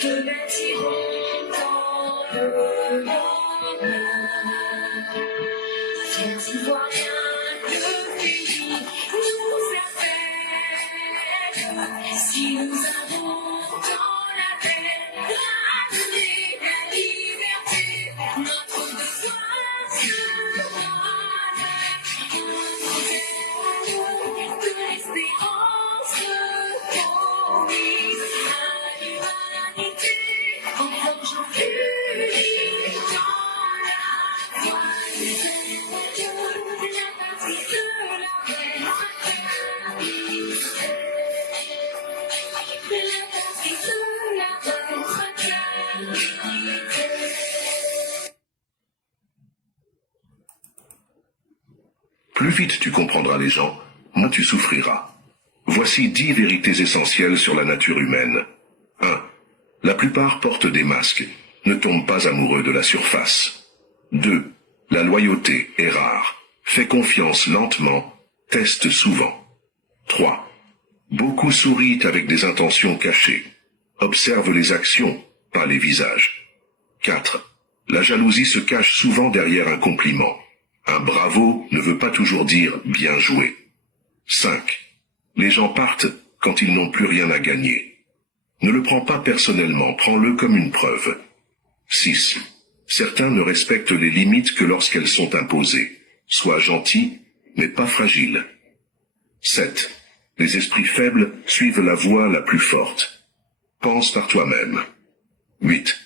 que bâtirons dans le lendemain. Viens y voir rien que fini nous faire faire. Si nous avons dans la paix, la vie, la liberté, notre devoir sera de l'espérance promise à l'humanité, en forgeant unie dans la foi. La patrie de la fraternité, la patrie de la fraternité. Plus vite tu comprendras les gens, moins tu souffriras. Voici 10 vérités essentielles sur la nature humaine. 1. La plupart portent des masques, ne tombent pas amoureux de la surface. 2. La loyauté est rare, fais confiance lentement, teste souvent. 3. Beaucoup sourient avec des intentions cachées. Observe les actions, pas les visages. 4. La jalousie se cache souvent derrière un compliment. Un bravo ne veut pas toujours dire bien joué. 5. Les gens partent quand ils n'ont plus rien à gagner. Ne le prends pas personnellement, prends-le comme une preuve. 6. Certains ne respectent les limites que lorsqu'elles sont imposées. Sois gentil, mais pas fragile. 7. Les esprits faibles suivent la voie la plus forte. Pense par toi-même. 8.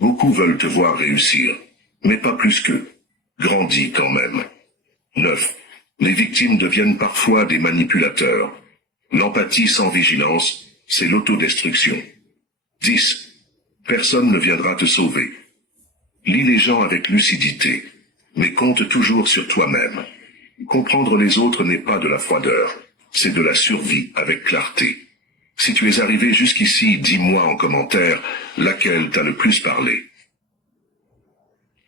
Beaucoup veulent te voir réussir, mais pas plus qu'eux. Grandis quand même. 9. Les victimes deviennent parfois des manipulateurs. L'empathie sans vigilance, c'est l'autodestruction. 10. Personne ne viendra te sauver. Lis les gens avec lucidité, mais compte toujours sur toi-même. Comprendre les autres n'est pas de la froideur, c'est de la survie avec clarté. Si tu es arrivé jusqu'ici, dis-moi en commentaire laquelle t'a le plus parlé.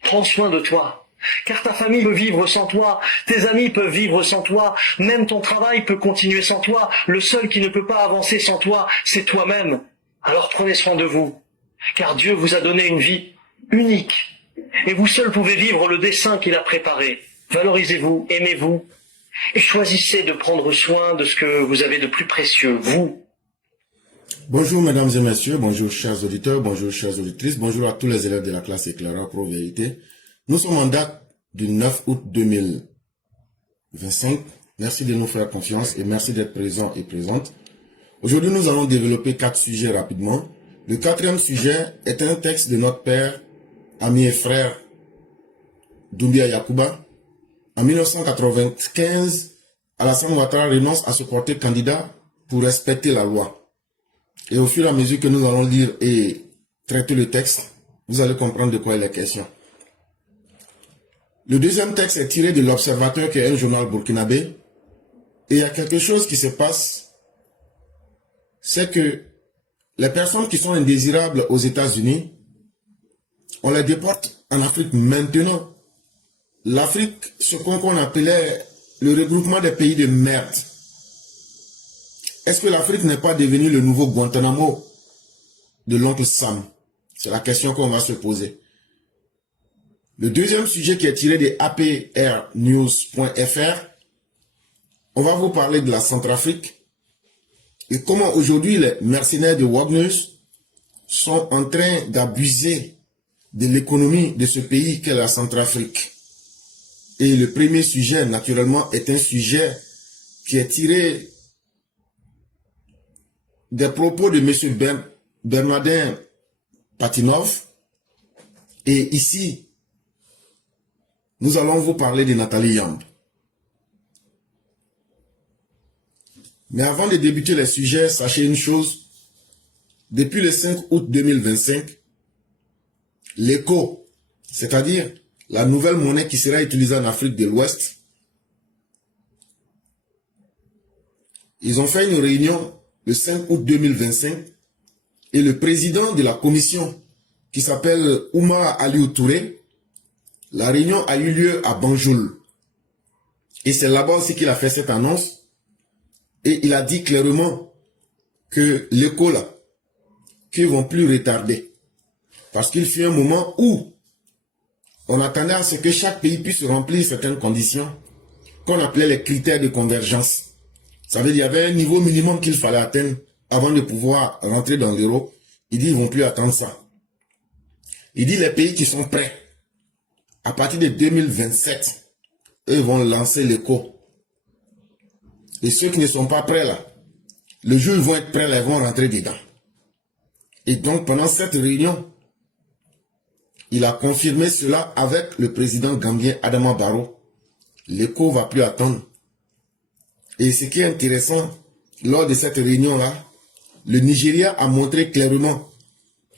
Prends soin de toi, car ta famille peut vivre sans toi, tes amis peuvent vivre sans toi, même ton travail peut continuer sans toi. Le seul qui ne peut pas avancer sans toi, c'est toi-même. Alors prenez soin de vous, car Dieu vous a donné une vie unique, et vous seul pouvez vivre le dessein qu'il a préparé. Valorisez-vous, aimez-vous, et choisissez de prendre soin de ce que vous avez de plus précieux, vous. Bonjour mesdames et messieurs, bonjour chers auditeurs, bonjour chères auditrices, bonjour à tous les élèves de la classe éclaireur Pro Vérité. Nous sommes en date du 9 août 2025. Merci de nous faire confiance et merci d'être présents et présentes. Aujourd'hui, nous allons développer 4 sujets rapidement. Le 4e sujet est un texte de notre père, ami et frère Doumbia Yakuba. En 1995, Alassane Ouattara renonce à se porter candidat pour respecter la loi. Et au fur et à mesure que nous allons lire et traiter le texte, vous allez comprendre de quoi il est question. Le 2e texte est tiré de l'Observateur, qui est un journal burkinabé. Et il y a quelque chose qui se passe, c'est que les personnes qui sont indésirables aux États-Unis, on les déporte en Afrique maintenant. L'Afrique, ce qu'on appelait le regroupement des pays de merde. Est-ce que l'Afrique n'est pas devenue le nouveau Guantanamo de l'oncle Sam? C'est la question qu'on va se poser. Le 2e sujet qui est tiré de aprnews.fr, on va vous parler de la Centrafrique et comment aujourd'hui les mercenaires de Wagner sont en train d'abuser de l'économie de ce pays qu'est la Centrafrique. Et le premier sujet, naturellement, est un sujet qui est tiré des propos de M. Bernardin Patinov. Et ici, nous allons vous parler de Nathalie Yamb. Mais avant de débuter les sujets, sachez une chose. Depuis le 5 août 2025, l'ECO, c'est-à-dire la nouvelle monnaie qui sera utilisée en Afrique de l'Ouest, ils ont fait une réunion le 5 août 2025 et le président de la commission qui s'appelle Oumar Aliou Touré, la réunion a eu lieu à Banjul. Et c'est là-bas aussi qu'il a fait cette annonce. Et il a dit clairement que l'écho là, qu'ils vont plus retarder. Parce qu'il fut un moment où on attendait à ce que chaque pays puisse remplir certaines conditions qu'on appelait les critères de convergence. Ça veut dire qu'il y avait un niveau minimum qu'il fallait atteindre avant de pouvoir rentrer dans l'euro. Il dit ils vont plus attendre ça. Il dit les pays qui sont prêts, à partir de 2027, eux vont lancer l'écho. Et ceux qui ne sont pas prêts là, le jour où ils vont être prêts là, ils vont rentrer dedans. Et donc pendant cette réunion, il a confirmé cela avec le président gambien Adama Barrow. L'écho va plus attendre. Et ce qui est intéressant, lors de cette réunion-là, le Nigeria a montré clairement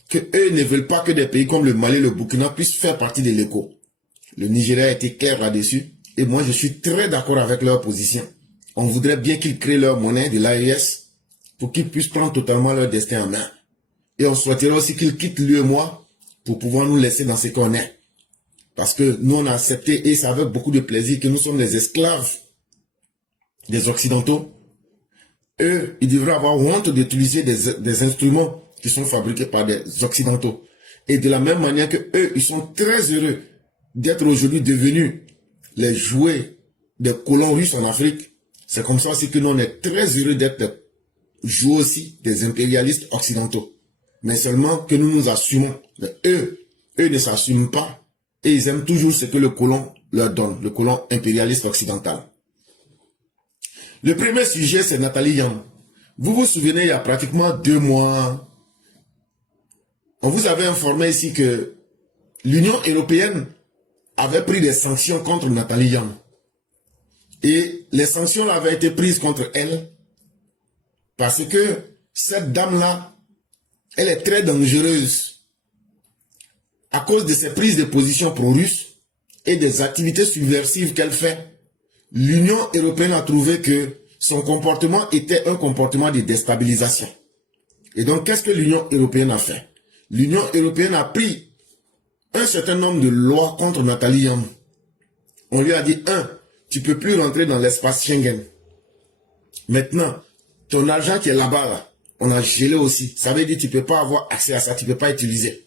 que eux ne veulent pas que des pays comme le Mali et le Burkina puissent faire partie de l'écho. Le Nigeria a été clair là-dessus. Et moi, je suis très d'accord avec leur position. On voudrait bien qu'ils créent leur monnaie de l'AES pour qu'ils puissent prendre totalement leur destin en main. Et on souhaiterait aussi qu'ils quittent l'UEMOA pour pouvoir nous laisser dans ce qu'on est. Parce que nous, on a accepté, et c'est avec beaucoup de plaisir, que nous sommes les esclaves des Occidentaux. Eux, ils devraient avoir honte d'utiliser des instruments qui sont fabriqués par des Occidentaux. Et de la même manière que eux, ils sont très heureux d'être aujourd'hui devenus les jouets des colons russes en Afrique. C'est comme ça aussi que nous, on est très heureux d'être joués aussi des impérialistes occidentaux. Mais seulement que nous nous assumons. Mais eux ne s'assument pas. Et ils aiment toujours ce que le colon leur donne, le colon impérialiste occidental. Le premier sujet, c'est Nathalie Yamb. Vous vous souvenez, il y a pratiquement 2 mois, on vous avait informé ici que l'Union européenne avait pris des sanctions contre Nathalie Yamb. Et les sanctions avaient été prises contre elle parce que cette dame-là, elle est très dangereuse à cause de ses prises de position pro-russes et des activités subversives qu'elle fait. L'Union européenne a trouvé que son comportement était un comportement de déstabilisation. Et donc, qu'est-ce que l'Union européenne a fait? L'Union européenne a pris un certain nombre de lois contre Nathalie Yamb. On lui a dit, tu peux plus rentrer dans l'espace Schengen. Maintenant, ton argent qui est là-bas, là, on a gelé aussi. Ça veut dire que tu peux pas avoir accès à ça, tu peux pas utiliser.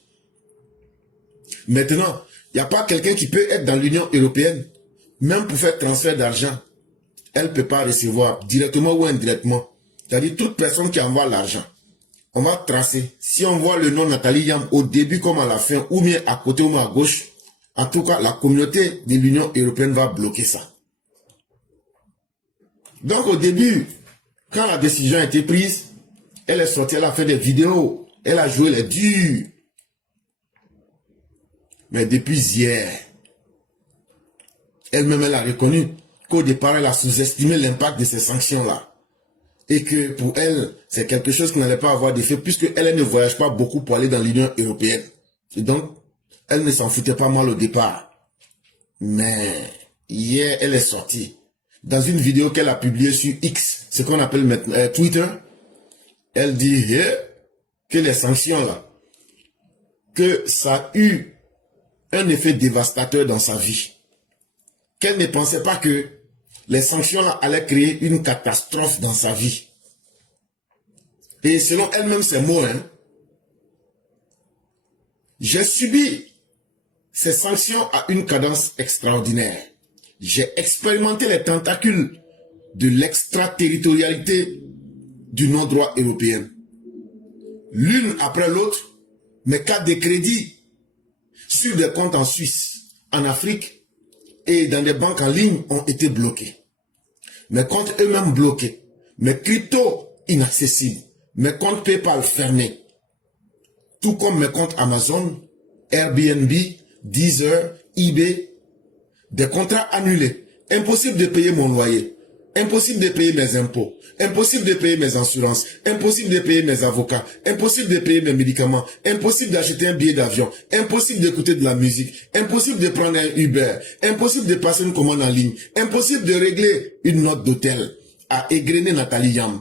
Maintenant, il n'y a pas quelqu'un qui peut être dans l'Union européenne, même pour faire transfert d'argent. Elle ne peut pas recevoir directement ou indirectement. C'est-à-dire toute personne qui envoie l'argent. On va tracer. Si on voit le nom Nathalie Yamb au début comme à la fin, ou bien à côté ou bien à gauche, en tout cas, la communauté de l'Union européenne va bloquer ça. Donc au début, quand la décision a été prise, elle est sortie, elle a fait des vidéos, elle a joué les durs. Mais depuis hier, elle-même, elle a reconnu qu'au départ, elle a sous-estimé l'impact de ces sanctions-là. Et que pour elle, c'est quelque chose qui n'allait pas avoir d'effet, puisque elle ne voyage pas beaucoup pour aller dans l'Union européenne. Et donc, elle ne s'en foutait pas mal au départ. Mais hier, elle est sortie. Dans une vidéo qu'elle a publiée sur X, ce qu'on appelle maintenant Twitter, elle dit que les sanctions-là, que ça a eu un effet dévastateur dans sa vie. Qu'elle ne pensait pas que les sanctions-là allaient créer une catastrophe dans sa vie. Et selon elle-même, ces mots, j'ai subi ces sanctions à une cadence extraordinaire. J'ai expérimenté les tentacules de l'extraterritorialité du non-droit européen. L'une après l'autre, mes cartes de crédit sur des comptes en Suisse, en Afrique et dans des banques en ligne ont été bloqués. Mes comptes eux-mêmes bloqués. Mes cryptos inaccessibles. Mes comptes PayPal fermés. Tout comme mes comptes Amazon, Airbnb, Deezer, eBay. Des contrats annulés. Impossible de payer mon loyer. Impossible de payer mes impôts. Impossible de payer mes assurances. Impossible de payer mes avocats. Impossible de payer mes médicaments. Impossible d'acheter un billet d'avion. Impossible d'écouter de la musique. Impossible de prendre un Uber. Impossible de passer une commande en ligne. Impossible de régler une note d'hôtel. A égrené Nathalie Yamb.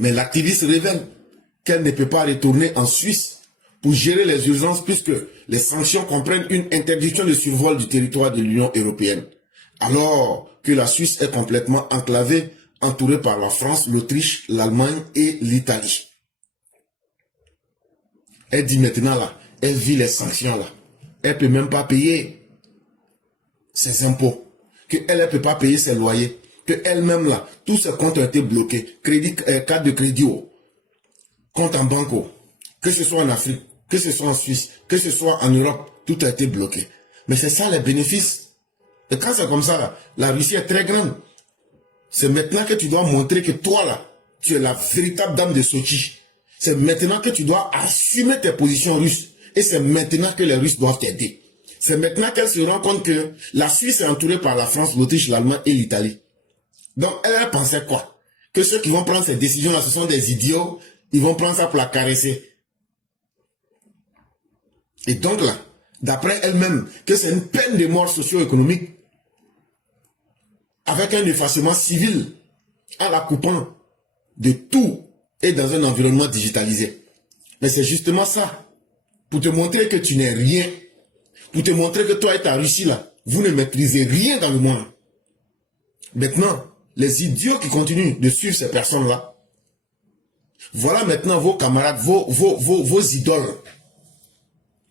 Mais l'activiste révèle qu'elle ne peut pas retourner en Suisse pour gérer les urgences puisque les sanctions comprennent une interdiction de survol du territoire de l'Union européenne. Alors que la Suisse est complètement enclavée entourée par la France, l'Autriche, l'Allemagne et l'Italie. Elle dit maintenant là, elle vit les sanctions là. Elle ne peut même pas payer ses impôts. Elle ne peut pas payer ses loyers. Elle-même là, tous ses comptes ont été bloqués. Carte de crédit, compte en banque, que ce soit en Afrique, que ce soit en Suisse, que ce soit en Europe, tout a été bloqué. Mais c'est ça les bénéfices. Et quand c'est comme ça là, la Russie est très grande. C'est maintenant que tu dois montrer que toi là, tu es la véritable dame de Sochi. C'est maintenant que tu dois assumer tes positions russes. Et c'est maintenant que les Russes doivent t'aider. C'est maintenant qu'elle se rend compte que la Suisse est entourée par la France, l'Autriche, l'Allemagne et l'Italie. Donc elle pensait quoi? Que ceux qui vont prendre ces décisions-là, ce sont des idiots. Ils vont prendre ça pour la caresser. Et donc là, d'après elle-même, que c'est une peine de mort socio-économique avec un effacement civil en la coupant de tout et dans un environnement digitalisé. Mais c'est justement ça, pour te montrer que tu n'es rien, pour te montrer que toi et ta Russie là, vous ne maîtrisez rien dans le monde. Maintenant, les idiots qui continuent de suivre ces personnes-là, voilà maintenant vos camarades, vos idoles.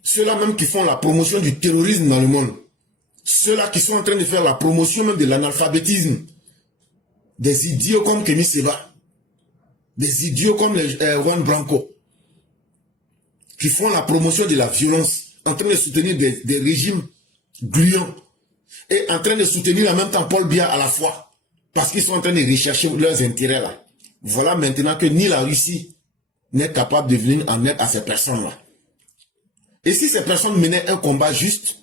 Ceux-là même qui font la promotion du terrorisme dans le monde. Ceux-là qui sont en train de faire la promotion même de l'analphabétisme. Des idiots comme Kémy Séba. Des idiots comme Juan Branco. Qui font la promotion de la violence. En train de soutenir des régimes gluants. Et en train de soutenir en même temps Paul Biya à la fois. Parce qu'ils sont en train de rechercher leurs intérêts là. Voilà maintenant que ni la Russie n'est capable de venir en aide à ces personnes-là. Et si ces personnes menaient un combat juste,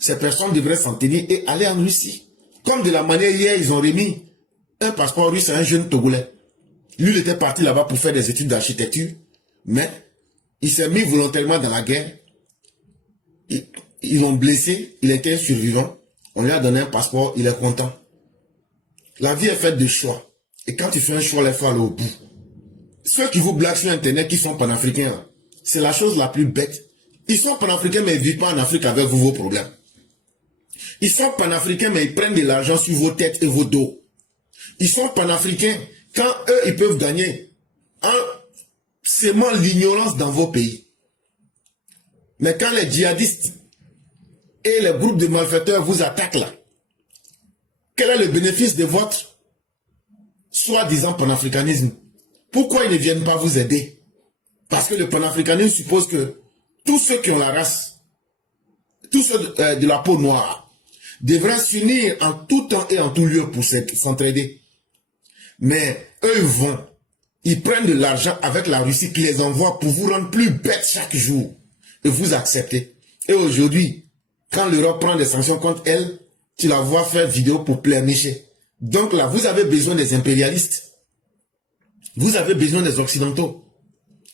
ces personnes devraient s'en tenir et aller en Russie. Comme de la manière hier, ils ont remis un passeport russe à un jeune Togolais. Lui, il était parti là-bas pour faire des études d'architecture, mais il s'est mis volontairement dans la guerre. Ils l'ont blessé, il était survivant. On lui a donné un passeport, il est content. La vie est faite de choix. Et quand tu fais un choix, il faut aller au bout. Ceux qui vous blaguent sur Internet, qui sont panafricains, c'est la chose la plus bête. Ils sont panafricains, mais ils ne vivent pas en Afrique avec vous, vos problèmes. Ils sont panafricains, mais ils prennent de l'argent sur vos têtes et vos dos. Ils sont panafricains quand eux, ils peuvent gagner en sémant l'ignorance dans vos pays. Mais quand les djihadistes et les groupes de malfaiteurs vous attaquent là, quel est le bénéfice de votre soi-disant panafricanisme? Pourquoi ils ne viennent pas vous aider? Parce que le panafricanisme suppose que tous ceux qui ont la race, tous ceux de la peau noire, devraient s'unir en tout temps et en tout lieu pour s'entraider. Mais eux ils prennent de l'argent avec la Russie qui les envoie pour vous rendre plus bêtes chaque jour. Et vous acceptez. Et aujourd'hui, quand l'Europe prend des sanctions contre elle, tu la vois faire vidéo pour pleurnicher. Donc là, vous avez besoin des impérialistes. Vous avez besoin des Occidentaux.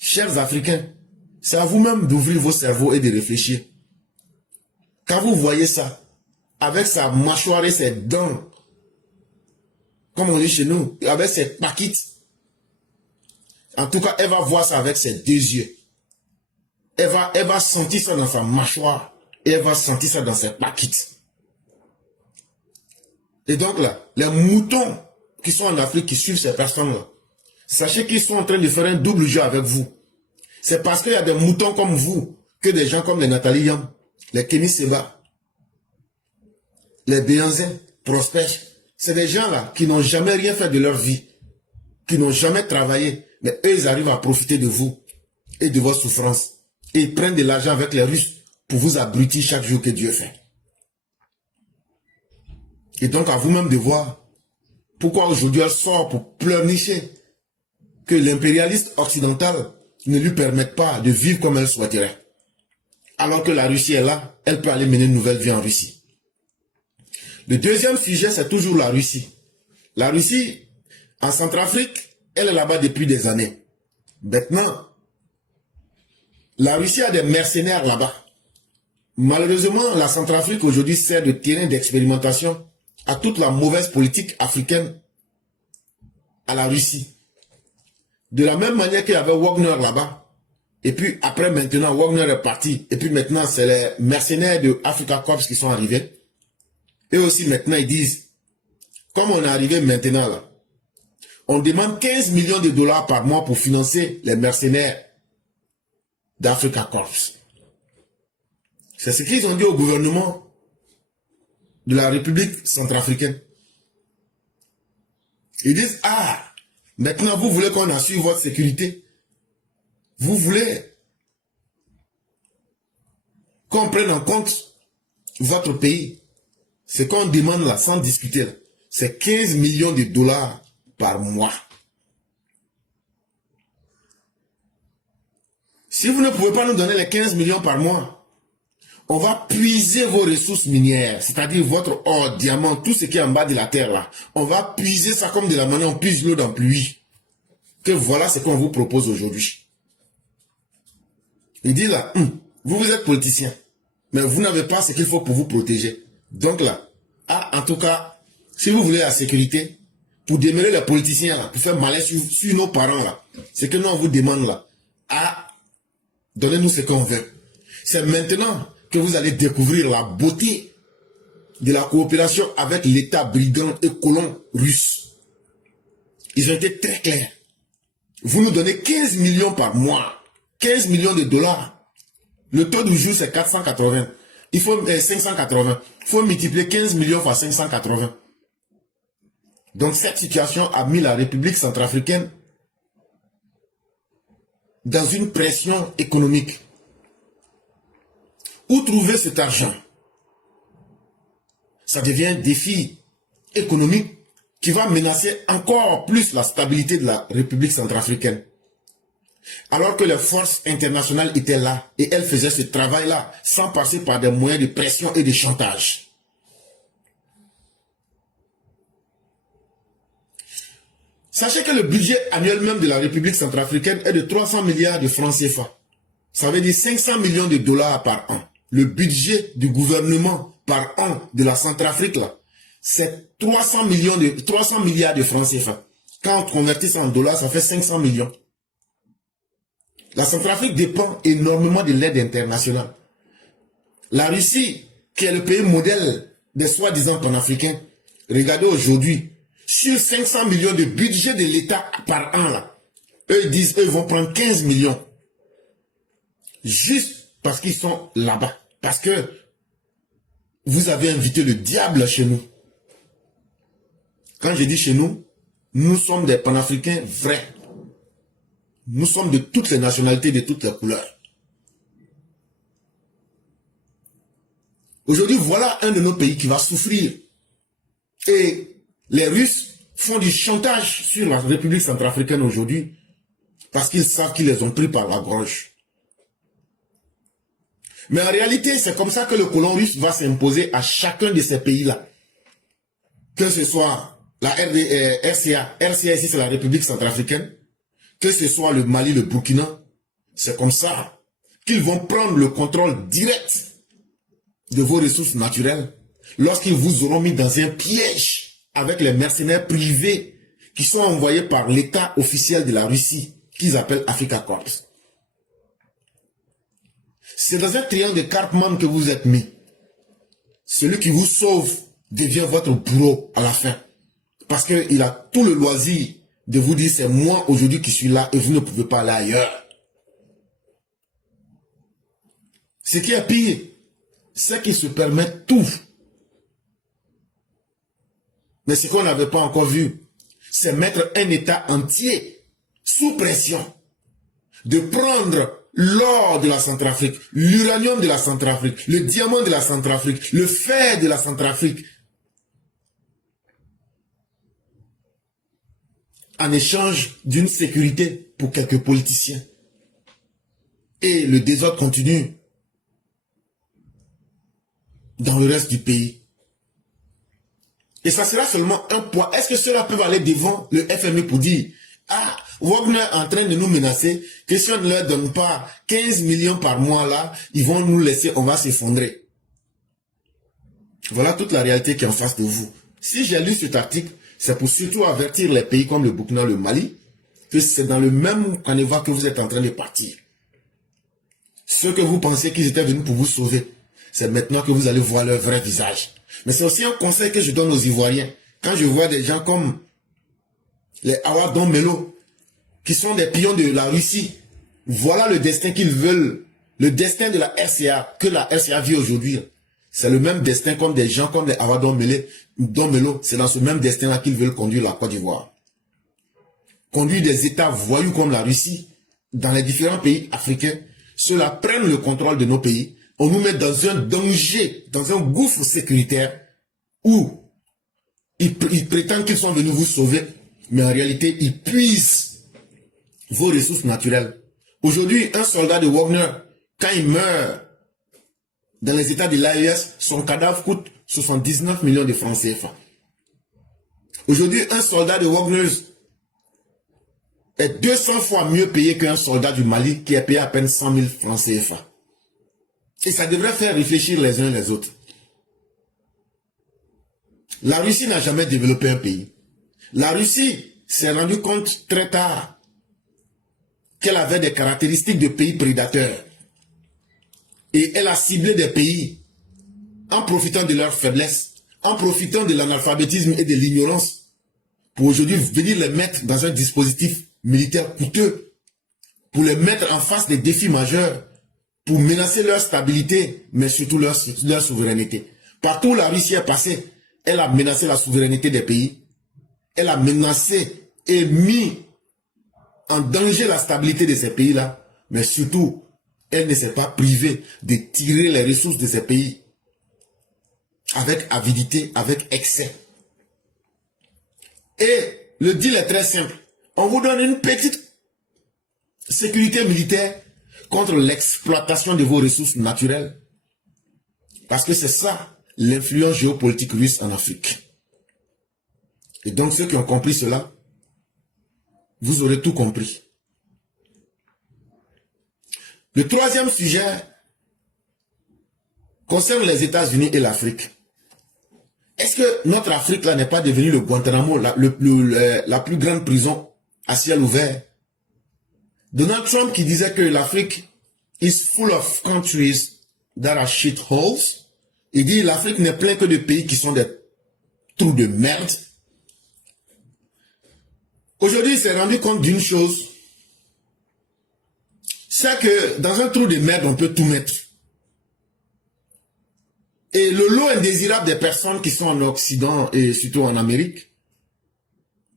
Chers Africains, c'est à vous-même d'ouvrir vos cerveaux et de réfléchir. Quand vous voyez ça, avec sa mâchoire et ses dents, comme on dit chez nous, avec ses paquites, en tout cas, elle va voir ça avec ses deux yeux. Elle va sentir ça dans sa mâchoire et elle va sentir ça dans ses paquites. Et donc là, les moutons qui sont en Afrique, qui suivent ces personnes-là, sachez qu'ils sont en train de faire un double jeu avec vous. C'est parce qu'il y a des moutons comme vous, que des gens comme les Nathalie Yam, les Kémy Séba, les Béanzin, Prosper, c'est des gens là qui n'ont jamais rien fait de leur vie, qui n'ont jamais travaillé, mais eux ils arrivent à profiter de vous et de votre souffrance. Et ils prennent de l'argent avec les Russes pour vous abrutir chaque jour que Dieu fait. Et donc à vous-même de voir pourquoi aujourd'hui elle sort pour pleurnicher que l'impérialiste occidental ne lui permette pas de vivre comme elle souhaiterait. Alors que la Russie est là, elle peut aller mener une nouvelle vie en Russie. Le deuxième sujet, c'est toujours la Russie. La Russie, en Centrafrique, elle est là-bas depuis des années. Maintenant, la Russie a des mercenaires là-bas. Malheureusement, la Centrafrique aujourd'hui sert de terrain d'expérimentation à toute la mauvaise politique africaine à la Russie. De la même manière qu'il y avait Wagner là-bas, et puis après maintenant Wagner est parti, et puis maintenant c'est les mercenaires de Africa Corps qui sont arrivés. Et aussi maintenant ils disent, comme on est arrivé maintenant là, On demande 15 millions de dollars par mois pour financer les mercenaires d'Africa Corps. C'est ce qu'ils ont dit au gouvernement de la République centrafricaine. Ils disent, ah, maintenant vous voulez qu'on assure votre sécurité. Vous voulez qu'on prenne en compte votre pays. Ce qu'on demande là, sans discuter, c'est 15 millions de dollars par mois. Si vous ne pouvez pas nous donner les 15 millions par mois, on va puiser vos ressources minières, c'est-à-dire votre or, diamant, tout ce qui est en bas de la terre là. On va puiser ça comme de la manière on puise l'eau dans pluie. Que voilà ce qu'on vous propose aujourd'hui. Il dit là, vous êtes politicien, mais vous n'avez pas ce qu'il faut pour vous protéger. Donc là, en tout cas, si vous voulez la sécurité, pour démêler les politiciens là, pour faire malin sur nos parents là, c'est que nous on vous demande là, donnez-nous ce qu'on veut. C'est maintenant que vous allez découvrir la beauté de la coopération avec l'État brigand et colon russe. Ils ont été très clairs. Vous nous donnez 15 millions par mois, 15 millions de dollars. Le taux du jour c'est 480. Il faut 580. Il faut multiplier 15 millions par 580. Donc cette situation a mis la République centrafricaine dans une pression économique. Où trouver cet argent? Ça devient un défi économique qui va menacer encore plus la stabilité de la République centrafricaine. Alors que les forces internationales étaient là et elles faisaient ce travail-là sans passer par des moyens de pression et de chantage. Sachez que le budget annuel même de la République centrafricaine est de 300 milliards de francs CFA. Ça veut dire 500 millions de dollars par an. Le budget du gouvernement par an de la Centrafrique, là, c'est 300 milliards de francs CFA. Quand on convertit ça en dollars, ça fait 500 millions. La Centrafrique dépend énormément de l'aide internationale. La Russie, qui est le pays modèle des soi-disant panafricains, regardez aujourd'hui, sur 500 millions de budget de l'État par an, là, eux disent, eux vont prendre 15 millions. Juste parce qu'ils sont là-bas. Parce que vous avez invité le diable chez nous. Quand je dis chez nous, nous sommes des panafricains vrais. Nous sommes de toutes les nationalités, de toutes les couleurs. Aujourd'hui, voilà un de nos pays qui va souffrir. Et les Russes font du chantage sur la République centrafricaine aujourd'hui parce qu'ils savent qu'ils les ont pris par la gorge. Mais en réalité, c'est comme ça que le colon russe va s'imposer à chacun de ces pays-là. Que ce soit la RCA ici c'est la République centrafricaine, que ce soit le Mali, le Burkina, c'est comme ça qu'ils vont prendre le contrôle direct de vos ressources naturelles lorsqu'ils vous auront mis dans un piège avec les mercenaires privés qui sont envoyés par l'État officiel de la Russie, qu'ils appellent Africa Corps. C'est dans un triangle de Karpman que vous êtes mis. Celui qui vous sauve devient votre bourreau à la fin. Parce qu'il a tout le loisir de vous dire c'est moi aujourd'hui qui suis là et vous ne pouvez pas aller ailleurs. Ce qui est pire, c'est qu'ils se permettent tout. Mais ce qu'on n'avait pas encore vu, c'est mettre un État entier sous pression de prendre l'or de la Centrafrique, l'uranium de la Centrafrique, le diamant de la Centrafrique, le fer de la Centrafrique, en échange d'une sécurité pour quelques politiciens. Et le désordre continue dans le reste du pays. Et ça sera seulement un poids. Est-ce que cela peut aller devant le FMI pour dire ah, Wagner est en train de nous menacer que si on ne leur donne pas 15 millions par mois là, ils vont nous laisser, on va s'effondrer. Voilà toute la réalité qui est en face de vous. Si j'ai lu cet article, c'est pour surtout avertir les pays comme le Burkina, le Mali, que c'est dans le même canevas que vous êtes en train de partir. Ceux que vous pensez qu'ils étaient venus pour vous sauver, c'est maintenant que vous allez voir leur vrai visage. Mais c'est aussi un conseil que je donne aux Ivoiriens. Quand je vois des gens comme les Awa Don Melo, qui sont des pions de la Russie. Voilà le destin qu'ils veulent, le destin de la RCA, que la RCA vit aujourd'hui. C'est le même destin comme des gens comme les Awa Don Melo. C'est dans ce même destin-là qu'ils veulent conduire la Côte d'Ivoire. Conduire des États voyous comme la Russie dans les différents pays africains. Ceux-là prennent le contrôle de nos pays. On nous met dans un danger, dans un gouffre sécuritaire où ils prétendent qu'ils sont venus vous sauver, mais en réalité, ils puisent vos ressources naturelles. Aujourd'hui, un soldat de Wagner, quand il meurt dans les États de l'AES, son cadavre coûte 79 millions de francs CFA. Aujourd'hui, un soldat de Wagner est 200 fois mieux payé qu'un soldat du Mali qui est payé à peine 100 000 francs CFA. Et ça devrait faire réfléchir les uns les autres. La Russie n'a jamais développé un pays. La Russie s'est rendue compte très tard qu'elle avait des caractéristiques de pays prédateurs. Et elle a ciblé des pays en profitant de leur faiblesse, en profitant de l'analphabétisme et de l'ignorance, pour aujourd'hui venir les mettre dans un dispositif militaire coûteux, pour les mettre en face des défis majeurs, pour menacer leur stabilité, mais surtout leur souveraineté. Partout où la Russie est passée, elle a menacé la souveraineté des pays, elle a menacé et mis en danger la stabilité de ces pays-là, mais surtout, elle ne s'est pas privée de tirer les ressources de ces pays avec avidité, avec excès. Et le deal est très simple. On vous donne une petite sécurité militaire contre l'exploitation de vos ressources naturelles. Parce que c'est ça, l'influence géopolitique russe en Afrique. Et donc ceux qui ont compris cela, vous aurez tout compris. Le troisième sujet concerne les États-Unis et l'Afrique. Est-ce que notre Afrique là n'est pas devenue le Guantanamo, la plus grande prison à ciel ouvert? Donald Trump qui disait que l'Afrique is full of countries that are shitholes. Il dit l'Afrique n'est plein que de pays qui sont des trous de merde. Aujourd'hui, il s'est rendu compte d'une chose. C'est que dans un trou de merde, on peut tout mettre. Et le lot indésirable des personnes qui sont en Occident et surtout en Amérique,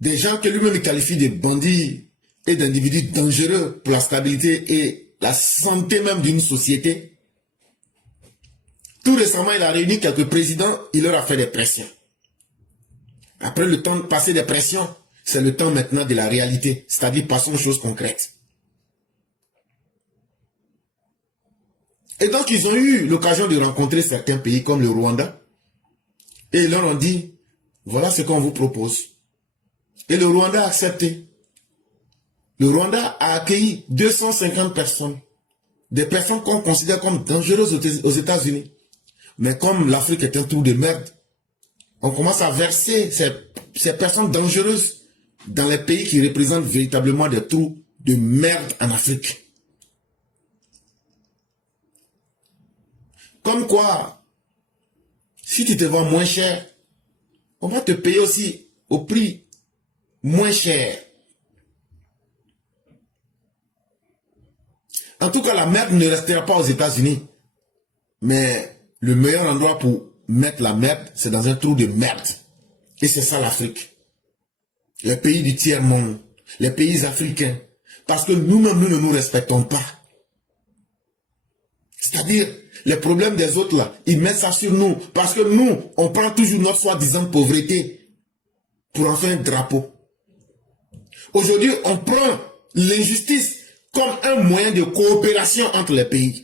des gens que lui-même qualifie de bandits et d'individus dangereux pour la stabilité et la santé même d'une société. Tout récemment, il a réuni quelques présidents, il leur a fait des pressions. Après le temps de passer des pressions, c'est le temps maintenant de la réalité, c'est-à-dire passons aux choses concrètes. Et donc, ils ont eu l'occasion de rencontrer certains pays comme le Rwanda. Et ils leur ont dit, voilà ce qu'on vous propose. Et le Rwanda a accepté. Le Rwanda a accueilli 250 personnes. Des personnes qu'on considère comme dangereuses aux États-Unis. Mais comme l'Afrique est un trou de merde, on commence à verser ces personnes dangereuses dans les pays qui représentent véritablement des trous de merde en Afrique. Comme quoi, si tu te vends moins cher, on va te payer aussi au prix moins cher. En tout cas, la merde ne restera pas aux États-Unis. Mais le meilleur endroit pour mettre la merde, c'est dans un trou de merde. Et c'est ça l'Afrique. Les pays du tiers-monde, les pays africains. Parce que nous-mêmes, nous ne nous respectons pas. C'est-à-dire, les problèmes des autres là, ils mettent ça sur nous. Parce que nous, on prend toujours notre soi-disant pauvreté pour en faire un drapeau. Aujourd'hui, on prend l'injustice comme un moyen de coopération entre les pays.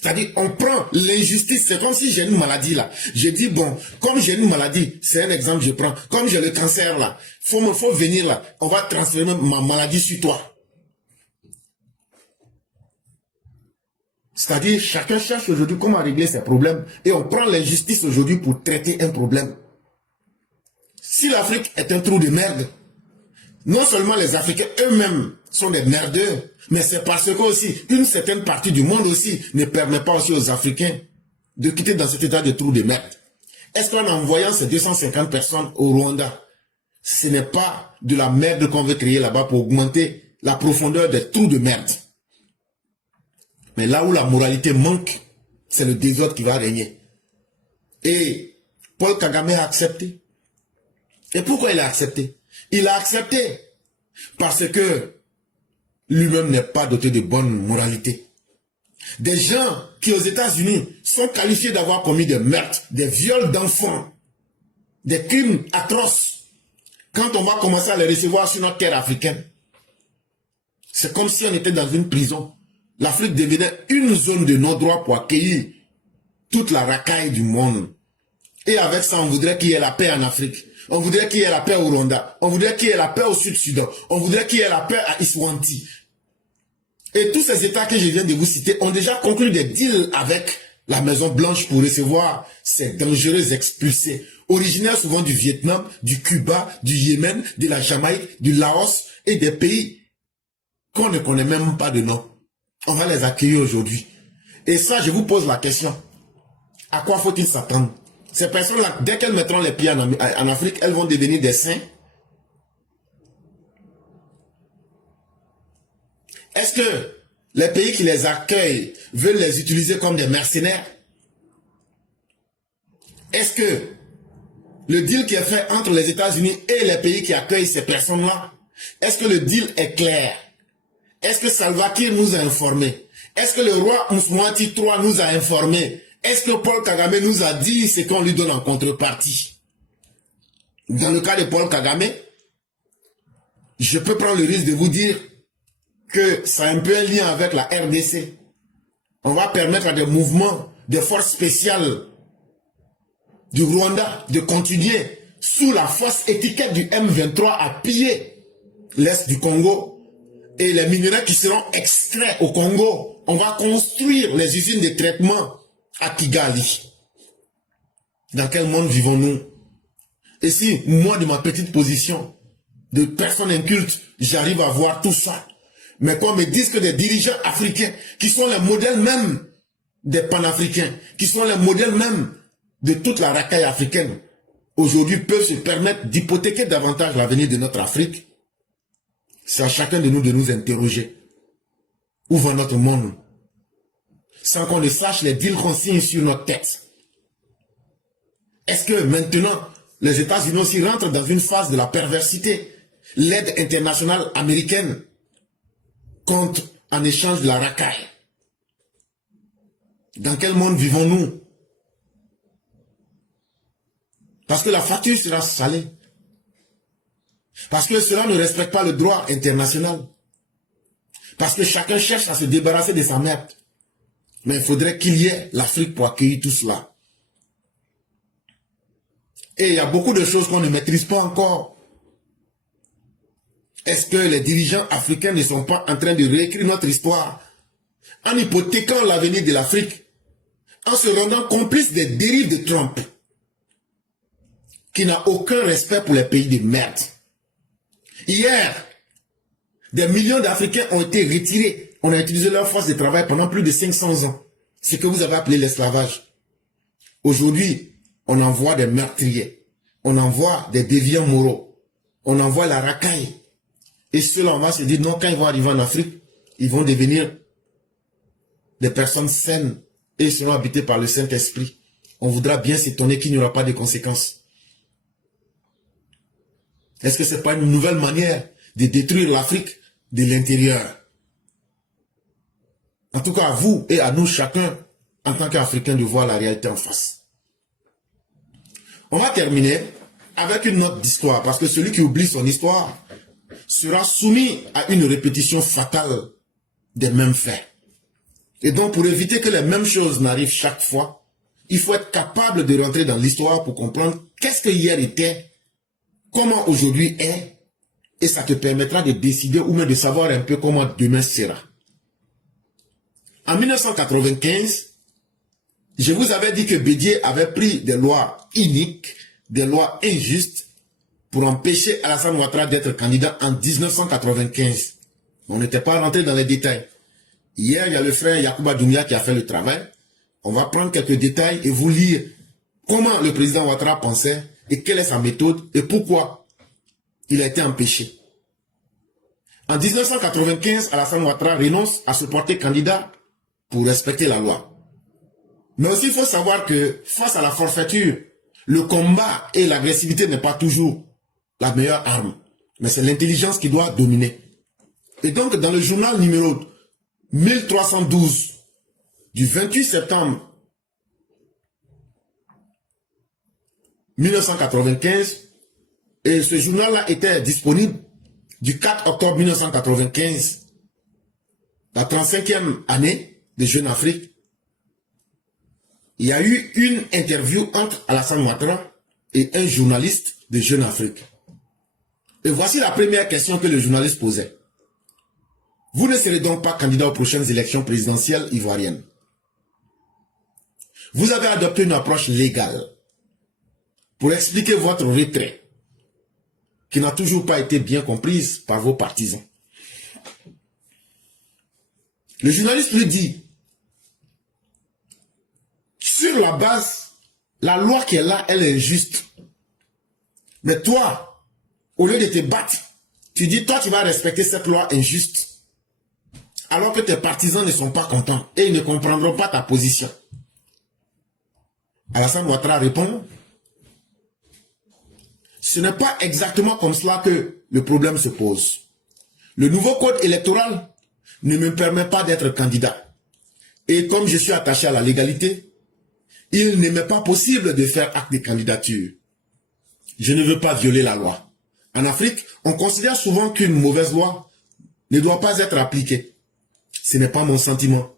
C'est-à-dire, on prend l'injustice, c'est comme si j'ai une maladie là. Je dis, bon, comme j'ai une maladie, c'est un exemple que je prends. Comme j'ai le cancer là, faut venir là, on va transférer ma maladie sur toi. C'est-à-dire, chacun cherche aujourd'hui comment régler ses problèmes. Et on prend l'injustice aujourd'hui pour traiter un problème. Si l'Afrique est un trou de merde, non seulement les Africains eux-mêmes sont des merdeux, mais c'est parce que aussi, une certaine partie du monde aussi ne permet pas aussi aux Africains de quitter dans cet état de trou de merde. Est-ce qu'en envoyant ces 250 personnes au Rwanda, ce n'est pas de la merde qu'on veut créer là-bas pour augmenter la profondeur des trous de merde. Mais là où la moralité manque, c'est le désordre qui va régner. Et Paul Kagame a accepté. Et pourquoi il a accepté? Il a accepté parce que lui-même n'est pas doté de bonne moralité. Des gens qui aux États-Unis sont qualifiés d'avoir commis des meurtres, des viols d'enfants, des crimes atroces. Quand on va commencer à les recevoir sur notre terre africaine, c'est comme si on était dans une prison. L'Afrique devenait une zone de non-droit pour accueillir toute la racaille du monde. Et avec ça, on voudrait qu'il y ait la paix en Afrique. On voudrait qu'il y ait la paix au Rwanda. On voudrait qu'il y ait la paix au Sud-Soudan. On voudrait qu'il y ait la paix à Iswanti. Et tous ces États que je viens de vous citer ont déjà conclu des deals avec la Maison Blanche pour recevoir ces dangereux expulsés, originaires souvent du Vietnam, du Cuba, du Yémen, de la Jamaïque, du Laos et des pays qu'on ne connaît même pas de nom. On va les accueillir aujourd'hui. Et ça, je vous pose la question. À quoi faut-il s'attendre? Ces personnes-là, dès qu'elles mettront les pieds en Afrique, elles vont devenir des saints. Est-ce que les pays qui les accueillent veulent les utiliser comme des mercenaires? Est-ce que le deal qui est fait entre les États-Unis et les pays qui accueillent ces personnes-là, est-ce que le deal est clair? Est-ce que Salva Kiir nous a informés? Est-ce que le roi Mswati III nous a informés? Est-ce que Paul Kagame nous a dit ce qu'on lui donne en contrepartie? Dans le cas de Paul Kagame, je peux prendre le risque de vous dire que ça a un peu un lien avec la RDC. On va permettre à des mouvements, des forces spéciales du Rwanda de continuer sous la fausse étiquette du M23 à piller l'Est du Congo. Et les minerais qui seront extraits au Congo, on va construire les usines de traitement à Kigali. Dans quel monde vivons-nous? Et si moi, de ma petite position de personne inculte, j'arrive à voir tout ça, mais qu'on me dise que des dirigeants africains, qui sont les modèles même des panafricains, qui sont les modèles même de toute la racaille africaine, aujourd'hui peuvent se permettre d'hypothéquer davantage l'avenir de notre Afrique, c'est à chacun de nous interroger. Où va notre monde? Sans qu'on ne sache les deals qu'on signe sur notre tête. Est-ce que maintenant, les États-Unis aussi rentrent dans une phase de la perversité? L'aide internationale américaine compte en échange de la racaille. Dans quel monde vivons-nous? Parce que la facture sera salée. Parce que cela ne respecte pas le droit international. Parce que chacun cherche à se débarrasser de sa merde. Mais il faudrait qu'il y ait l'Afrique pour accueillir tout cela. Et il y a beaucoup de choses qu'on ne maîtrise pas encore. Est-ce que les dirigeants africains ne sont pas en train de réécrire notre histoire en hypothéquant l'avenir de l'Afrique, en se rendant complice des dérives de Trump, qui n'a aucun respect pour les pays de merde? Hier, des millions d'Africains ont été retirés. On a utilisé leur force de travail pendant plus de 500 ans. Ce que vous avez appelé l'esclavage. Aujourd'hui, on envoie des meurtriers. On envoie des déviants moraux. On envoie la racaille. Et ceux-là, on va se dire, non, quand ils vont arriver en Afrique, ils vont devenir des personnes saines et seront habités par le Saint-Esprit. On voudra bien s'étonner qu'il n'y aura pas de conséquences. Est-ce que ce n'est pas une nouvelle manière de détruire l'Afrique de l'intérieur? En tout cas, à vous et à nous, chacun, en tant qu'Africains, de voir la réalité en face. On va terminer avec une note d'histoire, parce que celui qui oublie son histoire sera soumis à une répétition fatale des mêmes faits. Et donc, pour éviter que les mêmes choses n'arrivent chaque fois, il faut être capable de rentrer dans l'histoire pour comprendre qu'est-ce que hier était, comment aujourd'hui est, et ça te permettra de décider ou même de savoir un peu comment demain sera. En 1995, je vous avais dit que Bédié avait pris des lois iniques, des lois injustes, pour empêcher Alassane Ouattara d'être candidat en 1995. On n'était pas rentré dans les détails. Hier, il y a le frère Yacouba Doumbia qui a fait le travail. On va prendre quelques détails et vous lire comment le président Ouattara pensait et quelle est sa méthode et pourquoi il a été empêché. En 1995, Alassane Ouattara renonce à se porter candidat pour respecter la loi. Mais aussi, il faut savoir que face à la forfaiture, le combat et l'agressivité n'est pas toujours la meilleure arme. Mais c'est l'intelligence qui doit dominer. Et donc, dans le journal numéro 1312 du 28 septembre 1995, et ce journal-là était disponible du 4 octobre 1995, la 35e année de Jeune Afrique, il y a eu une interview entre Alassane Ouattara et un journaliste de Jeune Afrique. Et voici la première question que le journaliste posait. Vous ne serez donc pas candidat aux prochaines élections présidentielles ivoiriennes. Vous avez adopté une approche légale pour expliquer votre retrait, qui n'a toujours pas été bien comprise par vos partisans. Le journaliste lui dit, sur la base, la loi qui est là, elle est injuste. Mais toi, au lieu de te battre, tu dis, toi, tu vas respecter cette loi injuste. Alors que tes partisans ne sont pas contents et ils ne comprendront pas ta position. Alassane Ouattara répond, ce n'est pas exactement comme cela que le problème se pose. Le nouveau code électoral ne me permet pas d'être candidat. Et comme je suis attaché à la légalité, il ne m'est pas possible de faire acte de candidature. Je ne veux pas violer la loi. En Afrique, on considère souvent qu'une mauvaise loi ne doit pas être appliquée. Ce n'est pas mon sentiment.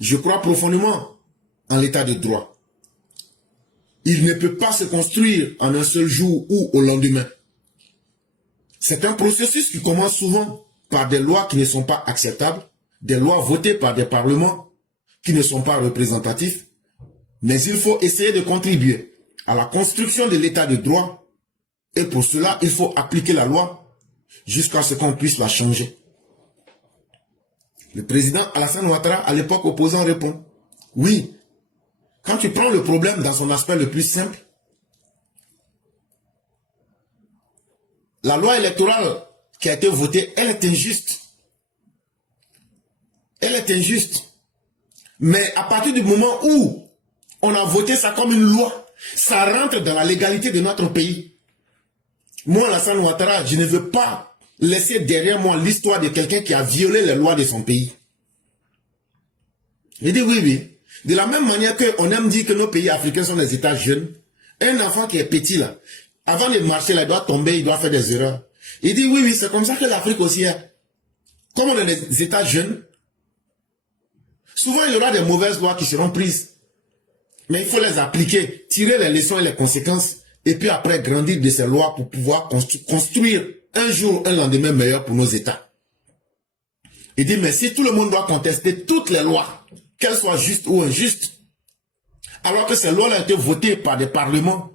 Je crois profondément en l'état de droit. Il ne peut pas se construire en un seul jour ou au lendemain. C'est un processus qui commence souvent par des lois qui ne sont pas acceptables, des lois votées par des parlements qui ne sont pas représentatifs, mais il faut essayer de contribuer à la construction de l'état de droit et pour cela, il faut appliquer la loi jusqu'à ce qu'on puisse la changer. Le président Alassane Ouattara, à l'époque opposant, répond, oui, quand tu prends le problème dans son aspect le plus simple, la loi électorale qui a été votée, elle est injuste. Elle est injuste. Mais à partir du moment où on a voté ça comme une loi, ça rentre dans la légalité de notre pays. Moi, Alassane Ouattara, je ne veux pas laisser derrière moi l'histoire de quelqu'un qui a violé les lois de son pays. Il dit oui, oui. De la même manière qu'on aime dire que nos pays africains sont des États jeunes, un enfant qui est petit là, avant de marcher là, il doit tomber, il doit faire des erreurs. Il dit oui, oui, c'est comme ça que l'Afrique aussi est. Comme on est des États jeunes, souvent il y aura des mauvaises lois qui seront prises. Mais il faut les appliquer, tirer les leçons et les conséquences, et puis après grandir de ces lois pour pouvoir construire un jour, un lendemain meilleur pour nos États. Il dit, mais si tout le monde doit contester toutes les lois, qu'elles soient justes ou injustes, alors que ces lois ont été votées par des parlements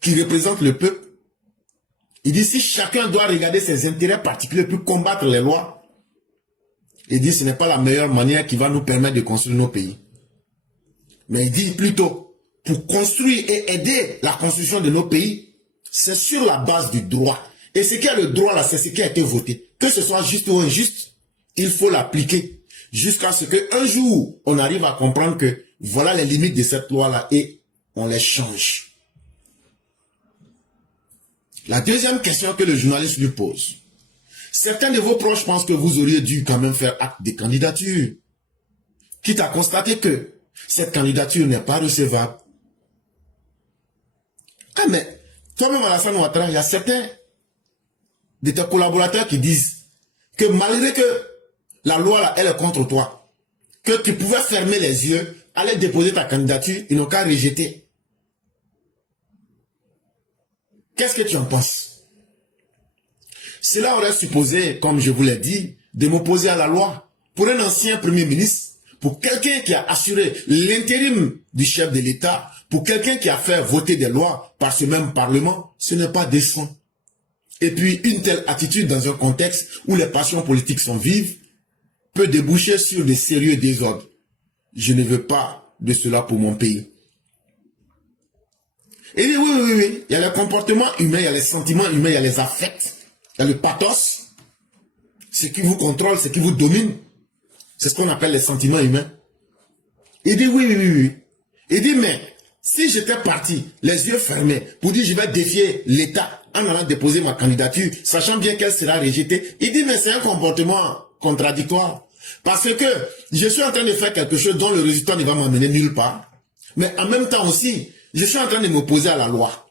qui représentent le peuple, il dit, si chacun doit regarder ses intérêts particuliers pour combattre les lois, il dit, ce n'est pas la meilleure manière qui va nous permettre de construire nos pays. Mais il dit plutôt, pour construire et aider la construction de nos pays, c'est sur la base du droit. Et ce qui est le droit là, c'est ce qui a été voté. Que ce soit juste ou injuste, il faut l'appliquer. Jusqu'à ce qu'un jour, on arrive à comprendre que voilà les limites de cette loi-là et on les change. La deuxième question que le journaliste lui pose. Certains de vos proches pensent que vous auriez dû quand même faire acte de candidature. Quitte à constater que cette candidature n'est pas recevable. Ah mais, toi-même Alassane Ouattara, il y a certains de tes collaborateurs qui disent que malgré que la loi là, elle est contre toi, que tu pouvais fermer les yeux, aller déposer ta candidature, ils n'ont qu'à rejeter. Qu'est-ce que tu en penses? Cela aurait supposé, comme je vous l'ai dit, de m'opposer à la loi. Pour un ancien premier ministre, pour quelqu'un qui a assuré l'intérim du chef de l'État, pour quelqu'un qui a fait voter des lois par ce même Parlement, ce n'est pas décent. Et puis, une telle attitude dans un contexte où les passions politiques sont vives peut déboucher sur de sérieux désordres. Je ne veux pas de cela pour mon pays. Et oui, oui, oui, il y a les comportements humains, il y a les sentiments humains, il y a les affects. il y a le pathos, ce qui vous contrôle, ce qui vous domine. C'est ce qu'on appelle les sentiments humains. Il dit oui. Il dit mais si j'étais parti, les yeux fermés, pour dire je vais défier l'État en allant déposer ma candidature, sachant bien qu'elle sera rejetée, il dit mais c'est un comportement contradictoire. Parce que je suis en train de faire quelque chose dont le résultat ne va m'amener nulle part. Mais en même temps aussi, je suis en train de m'opposer à la loi.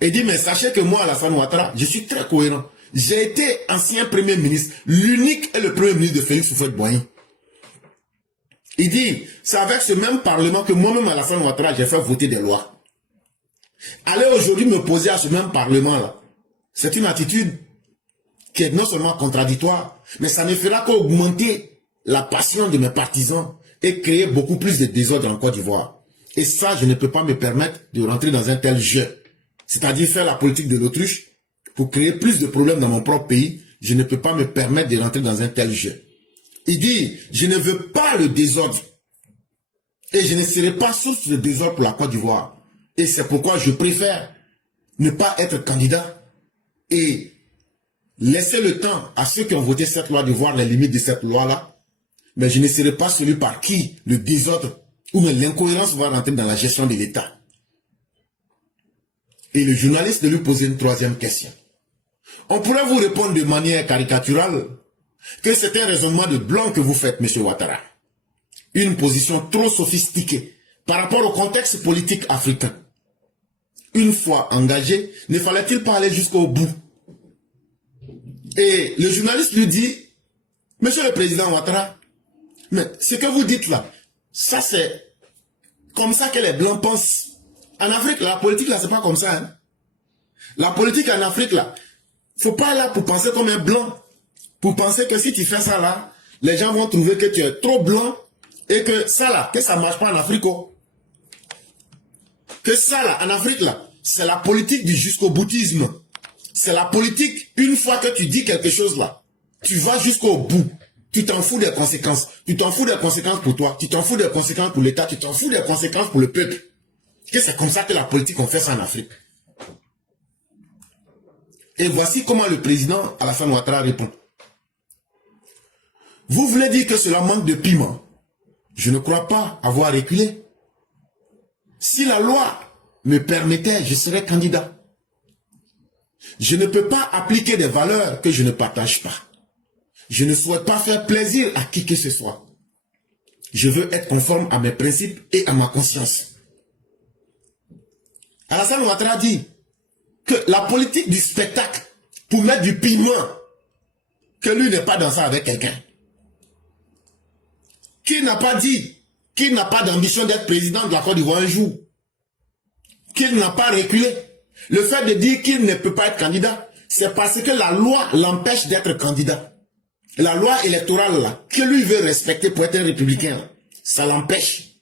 Il dit, mais sachez que moi, Alassane Ouattara, je suis très cohérent. J'ai été ancien premier ministre, l'unique et le premier ministre de Félix Houphouët-Boigny. Il dit, c'est avec ce même parlement que moi-même, Alassane Ouattara, j'ai fait voter des lois. Aller aujourd'hui me poser à ce même parlement-là, c'est une attitude qui est non seulement contradictoire, mais ça ne fera qu'augmenter la passion de mes partisans et créer beaucoup plus de désordre en Côte d'Ivoire. Et ça, je ne peux pas me permettre de rentrer dans un tel jeu. C'est-à-dire faire la politique de l'autruche pour créer plus de problèmes dans mon propre pays. Je ne peux pas me permettre de rentrer dans un tel jeu. Il dit, je ne veux pas le désordre. Et je ne serai pas source de désordre pour la Côte d'Ivoire. Et c'est pourquoi je préfère ne pas être candidat et laisser le temps à ceux qui ont voté cette loi de voir les limites de cette loi-là. Mais je ne serai pas celui par qui le désordre ou même l'incohérence va rentrer dans la gestion de l'État. Et le journaliste de lui poser une troisième question. On pourrait vous répondre de manière caricaturale que c'est un raisonnement de blanc que vous faites, M. Ouattara. Une position trop sophistiquée par rapport au contexte politique africain. Une fois engagé, ne fallait-il pas aller jusqu'au bout? Et le journaliste lui dit, Monsieur le Président Ouattara, mais ce que vous dites là, ça c'est comme ça que les Blancs pensent. En Afrique, la politique là, c'est pas comme ça. Hein? La politique en Afrique là, faut pas là pour penser comme un blanc. Pour penser que si tu fais ça là, les gens vont trouver que tu es trop blanc et que ça là, que ça marche pas en Afrique. Oh. Que ça là, en Afrique là, c'est la politique du jusqu'au boutisme. C'est la politique, une fois que tu dis quelque chose là, tu vas jusqu'au bout. Tu t'en fous des conséquences. Tu t'en fous des conséquences pour toi. Tu t'en fous des conséquences pour l'État. Tu t'en fous des conséquences pour le peuple. Que c'est comme ça que la politique, on fait ça en Afrique. Et voici comment le président Alassane Ouattara répond. Vous voulez dire que cela manque de piment? Je ne crois pas avoir reculé. Si la loi me permettait, je serais candidat. Je ne peux pas appliquer des valeurs que je ne partage pas. Je ne souhaite pas faire plaisir à qui que ce soit. Je veux être conforme à mes principes et à ma conscience. Alassane Ouattara dit que la politique du spectacle, pour mettre du piment, que lui n'est pas dans ça avec quelqu'un. Qui n'a pas dit, qu'il n'a pas d'ambition d'être président de la Côte d'Ivoire un jour, qu'il n'a pas reculé. Le fait de dire qu'il ne peut pas être candidat, c'est parce que la loi l'empêche d'être candidat. La loi électorale là, que lui veut respecter pour être un républicain, ça l'empêche.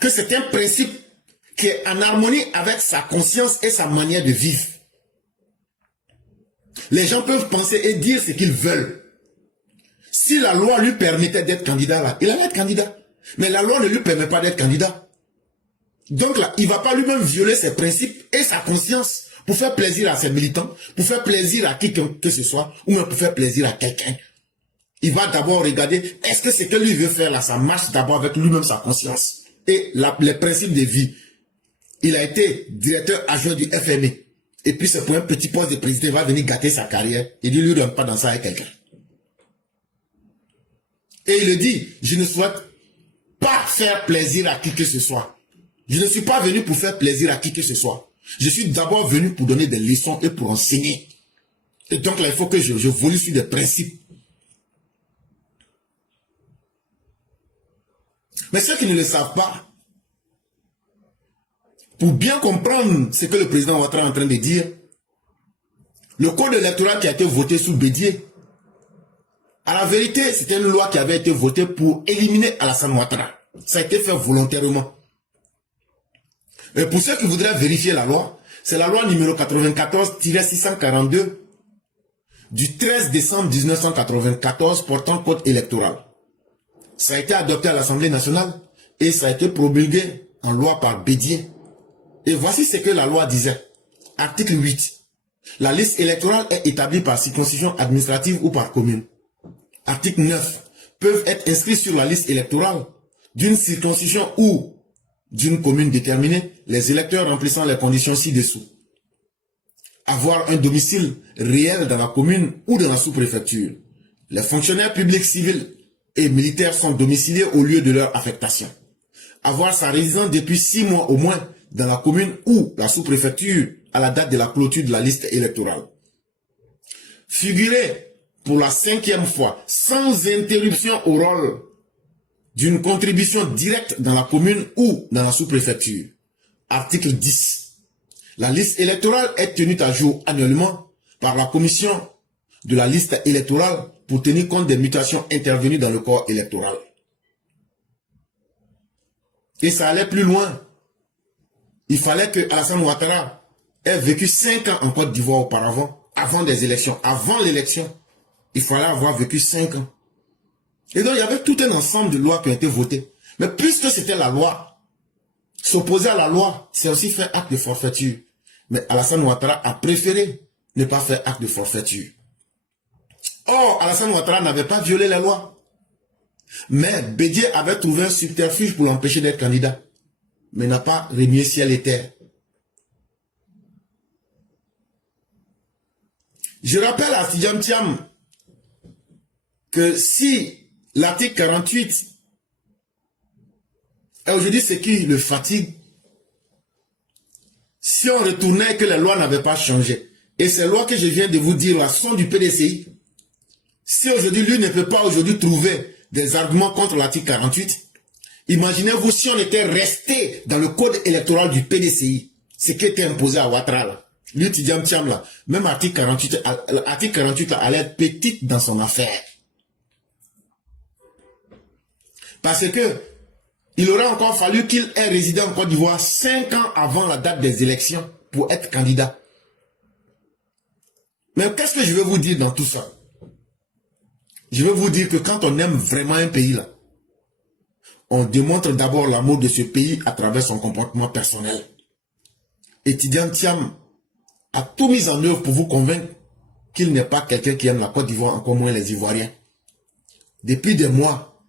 Que c'est un principe qui est en harmonie avec sa conscience et sa manière de vivre. Les gens peuvent penser et dire ce qu'ils veulent. Si la loi lui permettait d'être candidat là, il allait être candidat. Mais la loi ne lui permet pas d'être candidat. Donc là, il ne va pas lui-même violer ses principes et sa conscience pour faire plaisir à ses militants, pour faire plaisir à qui que ce soit, ou même pour faire plaisir à quelqu'un. Il va d'abord regarder, est-ce que ce que lui veut faire là, ça marche d'abord avec lui-même sa conscience et les principes de vie. Il a été directeur adjoint du FMI. Et puis c'est pour un petit poste de président, il va venir gâter sa carrière. Il dit, lui, ne rentre pas dans ça avec quelqu'un. Et il le dit, je ne souhaite pas faire plaisir à qui que ce soit. Je ne suis pas venu pour faire plaisir à qui que ce soit. Je suis d'abord venu pour donner des leçons et pour enseigner. Et donc là, il faut que je volue sur des principes. Mais ceux qui ne le savent pas, pour bien comprendre ce que le président Ouattara est en train de dire, le code électoral qui a été voté sous Bédié, à la vérité, c'était une loi qui avait été votée pour éliminer Alassane Ouattara. Ça a été fait volontairement. Et pour ceux qui voudraient vérifier la loi, c'est la loi numéro 94-642 du 13 décembre 1994 portant code électoral. Ça a été adopté à l'Assemblée nationale et ça a été promulgué en loi par Bédié. Et voici ce que la loi disait. Article 8. La liste électorale est établie par circonscription administrative ou par commune. Article 9. Peuvent être inscrits sur la liste électorale d'une circonscription ou d'une commune déterminée les électeurs remplissant les conditions ci-dessous. Avoir un domicile réel dans la commune ou dans la sous-préfecture. Les fonctionnaires publics civils et militaires sont domiciliés au lieu de leur affectation. Avoir sa résidence depuis 6 mois au moins dans la commune ou la sous-préfecture à la date de la clôture de la liste électorale. Figurer pour la 5e fois sans interruption au rôle d'une contribution directe dans la commune ou dans la sous-préfecture. Article 10. La liste électorale est tenue à jour annuellement par la commission de la liste électorale pour tenir compte des mutations intervenues dans le corps électoral. Et ça allait plus loin. Il fallait que Alassane Ouattara ait vécu 5 ans en Côte d'Ivoire auparavant, avant des élections, avant l'élection. Il fallait avoir vécu 5 ans. Et donc il y avait tout un ensemble de lois qui ont été votées. Mais puisque c'était la loi, s'opposer à la loi, c'est aussi faire acte de forfaiture. Mais Alassane Ouattara a préféré ne pas faire acte de forfaiture. Or, Alassane Ouattara n'avait pas violé la loi. Mais Bédié avait trouvé un subterfuge pour l'empêcher d'être candidat. Mais n'a pas remué ciel et terre. Je rappelle à Tidjam Thiam que si l'article 48 est aujourd'hui ce qui le fatigue, si on retournait et que les lois n'avaient pas changé, et ces lois que je viens de vous dire là sont du PDCI, si aujourd'hui lui ne peut pas aujourd'hui trouver des arguments contre l'article 48, imaginez-vous si on était resté dans le code électoral du PDCI, ce qui était imposé à Ouattara là. Lui, Tidjam Thiam là, même article 48 là, allait être petite dans son affaire. Parce que il aurait encore fallu qu'il ait résidé en Côte d'Ivoire 5 ans avant la date des élections pour être candidat. Mais qu'est-ce que je veux vous dire dans tout ça? Je veux vous dire que quand on aime vraiment un pays là, on démontre d'abord l'amour de ce pays à travers son comportement personnel. Et Tidjam Thiam a tout mis en œuvre pour vous convaincre qu'il n'est pas quelqu'un qui aime la Côte d'Ivoire, encore moins les Ivoiriens. Depuis des mois,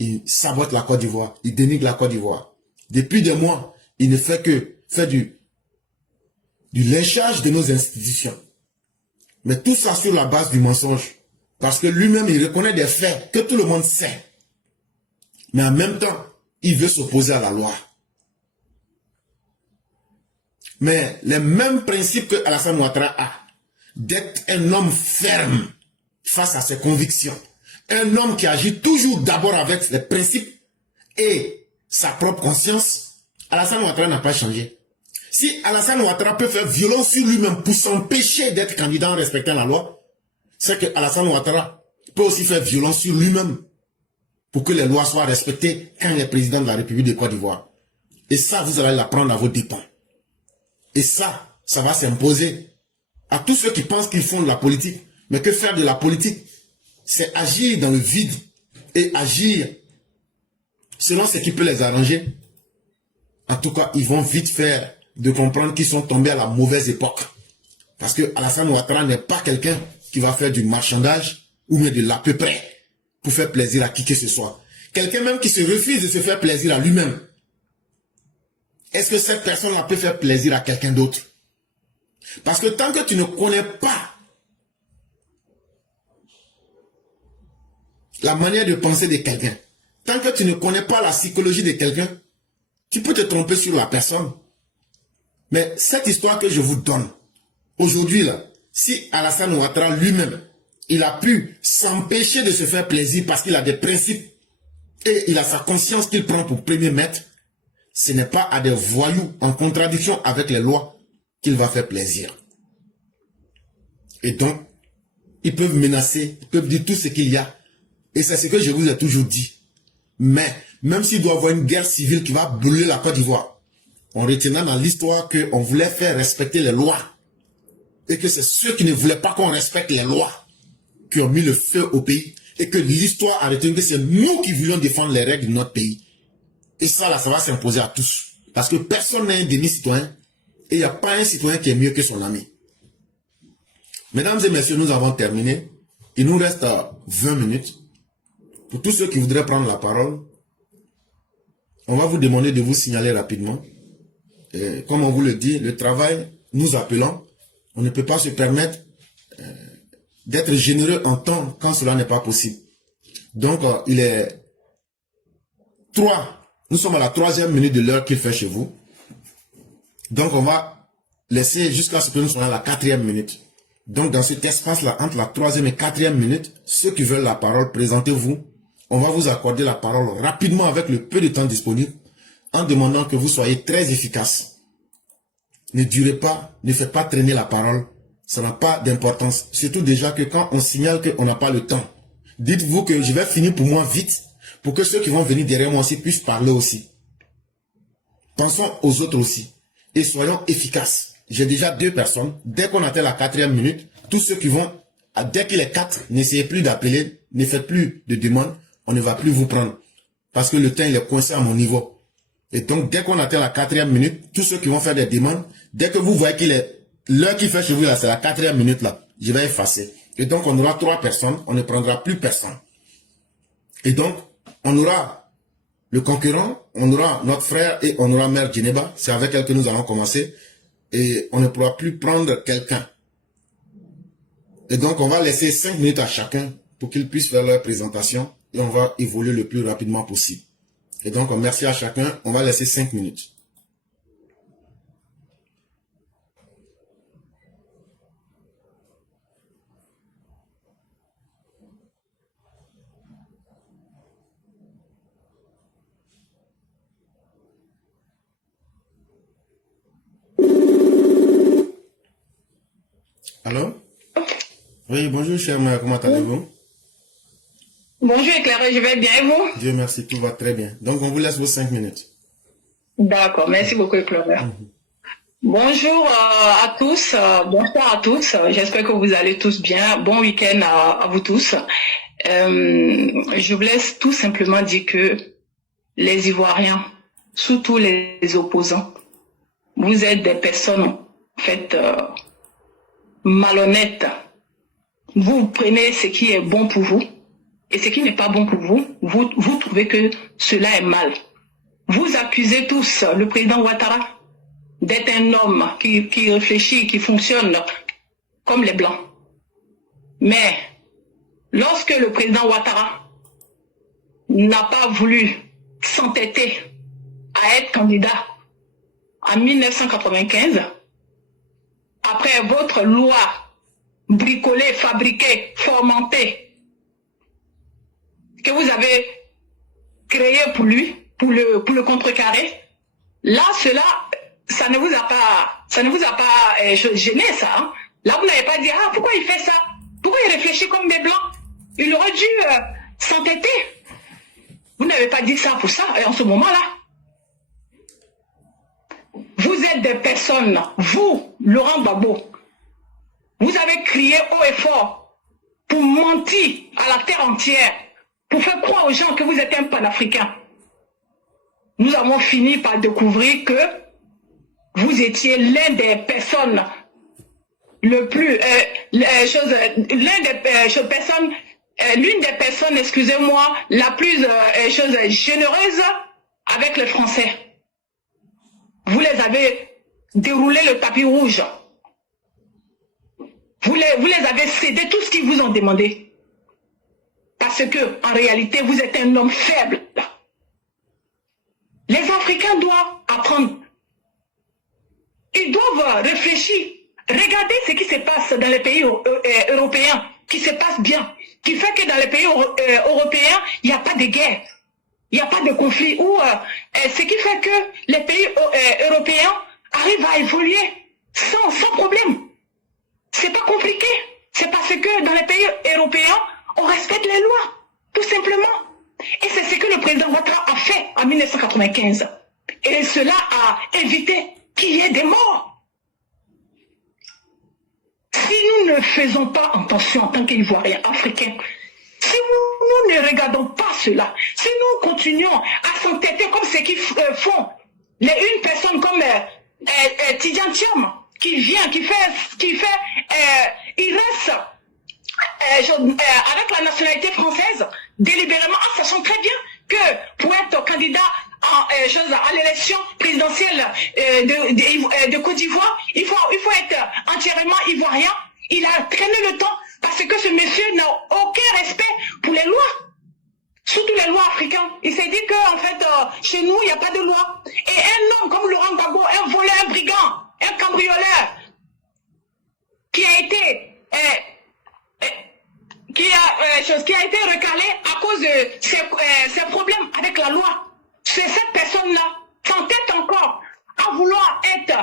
il sabote la Côte d'Ivoire, il dénigre la Côte d'Ivoire. Depuis des mois, il ne fait que faire du lynchage de nos institutions. Mais tout ça sur la base du mensonge. Parce que lui-même, il reconnaît des faits que tout le monde sait. Mais en même temps, il veut s'opposer à la loi. Mais les mêmes principes que Alassane Ouattara a, d'être un homme ferme face à ses convictions, un homme qui agit toujours d'abord avec les principes et sa propre conscience, Alassane Ouattara n'a pas changé. Si Alassane Ouattara peut faire violence sur lui-même pour s'empêcher d'être candidat en respectant la loi, c'est que Alassane Ouattara peut aussi faire violence sur lui-même pour que les lois soient respectées quand il est président de la République de Côte d'Ivoire. Et ça, vous allez l'apprendre à vos dépens. Et ça va s'imposer à tous ceux qui pensent qu'ils font de la politique. Mais que faire de la politique, c'est agir dans le vide et agir selon ce qui peut les arranger. En tout cas, ils vont vite faire de comprendre qu'ils sont tombés à la mauvaise époque. Parce que Alassane Ouattara n'est pas quelqu'un qui va faire du marchandage ou bien de l'à peu près pour faire plaisir à qui que ce soit. Quelqu'un même qui se refuse de se faire plaisir à lui-même. Est-ce que cette personne-là peut faire plaisir à quelqu'un d'autre? Parce que tant que tu ne connais pas la manière de penser de quelqu'un, tant que tu ne connais pas la psychologie de quelqu'un, tu peux te tromper sur la personne. Mais cette histoire que je vous donne, aujourd'hui là, si Alassane Ouattara lui-même, il a pu s'empêcher de se faire plaisir parce qu'il a des principes et il a sa conscience qu'il prend pour premier maître, ce n'est pas à des voyous en contradiction avec les lois qu'il va faire plaisir. Et donc, ils peuvent menacer, ils peuvent dire tout ce qu'il y a. Et c'est ce que je vous ai toujours dit. Mais, même s'il doit y avoir une guerre civile qui va brûler la Côte d'Ivoire, en retenant dans l'histoire qu'on voulait faire respecter les lois, et que c'est ceux qui ne voulaient pas qu'on respecte les lois qui ont mis le feu au pays, et que l'histoire a retenu que c'est nous qui voulions défendre les règles de notre pays. Et ça, là, ça va s'imposer à tous. Parce que personne n'est un demi-citoyen. Et il n'y a pas un citoyen qui est mieux que son ami. Mesdames et messieurs, nous avons terminé. Il nous reste 20 minutes. Pour tous ceux qui voudraient prendre la parole, on va vous demander de vous signaler rapidement. Et comme on vous le dit, le travail, nous appelons. On ne peut pas se permettre d'être généreux en temps quand cela n'est pas possible. Donc, il est 3. Nous sommes à la 3e minute de l'heure qu'il fait chez vous. Donc, on va laisser jusqu'à ce que nous soyons à la 4e minute. Donc, dans cet espace-là, entre la 3e et 4e minute, ceux qui veulent la parole, présentez-vous. On va vous accorder la parole rapidement avec le peu de temps disponible, en demandant que vous soyez très efficace. Ne durez pas, ne faites pas traîner la parole. Ça n'a pas d'importance. Surtout déjà que quand on signale qu'on n'a pas le temps, dites-vous que je vais finir pour moi vite, pour que ceux qui vont venir derrière moi aussi puissent parler aussi. Pensons aux autres aussi. Et soyons efficaces. J'ai déjà 2 personnes. Dès qu'on atteint la 4e minute, tous ceux qui vont, dès qu'il est 4, n'essayez plus d'appeler, ne faites plus de demandes, on ne va plus vous prendre. Parce que le temps, il est coincé à mon niveau. Et donc, dès qu'on atteint la 4e minute, tous ceux qui vont faire des demandes, dès que vous voyez qu'il est, l'heure qui fait chez vous là, c'est la 4e minute là, je vais effacer. Et donc, on aura 3 personnes, on ne prendra plus personne. Et donc, on aura le concurrent, on aura notre frère et on aura Mère Djeneba. C'est avec elle que nous allons commencer. Et on ne pourra plus prendre quelqu'un. Et donc, on va laisser 5 minutes à chacun pour qu'ils puissent faire leur présentation. Et on va évoluer le plus rapidement possible. Et donc, merci à chacun. On va laisser 5 minutes. Allô? Oui, bonjour, chère mère. Comment allez-vous? Bonjour Éclairé, je vais bien et vous? Dieu merci, tout va très bien. Donc, on vous laisse vos 5 minutes. D'accord, merci beaucoup Éclairé. Bonjour à tous, bonsoir à tous. J'espère que vous allez tous bien. Bon week-end à vous tous. Je vous laisse tout simplement dire que les Ivoiriens, surtout les opposants, vous êtes des personnes en fait malhonnêtes. Vous prenez ce qui est bon pour vous. Et ce qui n'est pas bon pour vous, vous trouvez que cela est mal. Vous accusez tous le président Ouattara d'être un homme qui réfléchit, qui fonctionne comme les Blancs. Mais lorsque le président Ouattara n'a pas voulu s'entêter à être candidat en 1995, après votre loi bricolée, fabriquée, fomentée, que vous avez créé pour lui, pour le contrecarrer, là, ça ne vous a pas gêné, ça. Hein? Là, vous n'avez pas dit, ah, pourquoi il fait ça? Pourquoi il réfléchit comme des Blancs? Il aurait dû s'entêter. Vous n'avez pas dit ça pour ça, et en ce moment-là. Vous êtes des personnes, vous, Laurent Gbagbo, vous avez crié haut et fort pour mentir à la terre entière, pour faire croire aux gens que vous êtes un panafricain. Nous avons fini par découvrir que vous étiez l'un des personnes l'une des personnes, excusez-moi, la plus généreuse avec les Français. Vous les avez déroulé le tapis rouge. Vous les avez cédé tout ce qu'ils vous ont demandé. Parce que, en réalité, vous êtes un homme faible. Les Africains doivent apprendre. Ils doivent réfléchir. Regardez ce qui se passe dans les pays européens, qui se passe bien, qui fait que dans les pays européens, il n'y a pas de guerre, il n'y a pas de conflit, ce qui fait que les pays européens arrivent à évoluer sans problème. C'est pas compliqué. C'est parce que dans les pays européens, on respecte les lois, tout simplement. Et c'est ce que le président Ouattara a fait en 1995. Et cela a évité qu'il y ait des morts. Si nous ne faisons pas attention en tant qu'Ivoiriens africains, si nous ne regardons pas cela, si nous continuons à s'entêter comme ceux qui font, une personne comme Tidjane Thiam, qui vient, qui fait il reste avec la nationalité française délibérément en sachant très bien que pour être candidat à l'élection présidentielle de Côte d'Ivoire, il faut être entièrement ivoirien. Il a traîné le temps parce que ce monsieur n'a aucun respect pour les lois, surtout les lois africaines. Il s'est dit que en fait, chez nous, il n'y a pas de loi. Et un homme comme Laurent Gbagbo, un voleur, un brigand, un cambrioleur, qui a été recalé à cause de ses problèmes avec la loi. C'est cette personne-là s'entête encore à vouloir être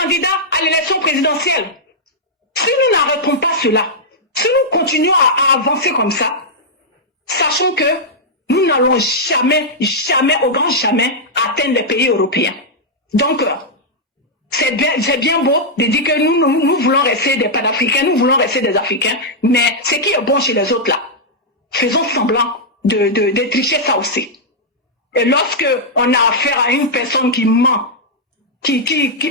candidat à l'élection présidentielle. Si nous n'arrêtons pas cela, si nous continuons à avancer comme ça, sachons que nous n'allons jamais, au grand jamais, atteindre les pays européens. Donc, c'est bien beau de dire que nous voulons rester des panafricains, nous voulons rester des Africains, mais ce qui est bon chez les autres là, faisons semblant de tricher ça aussi. Et lorsque on a affaire à une personne qui ment, qui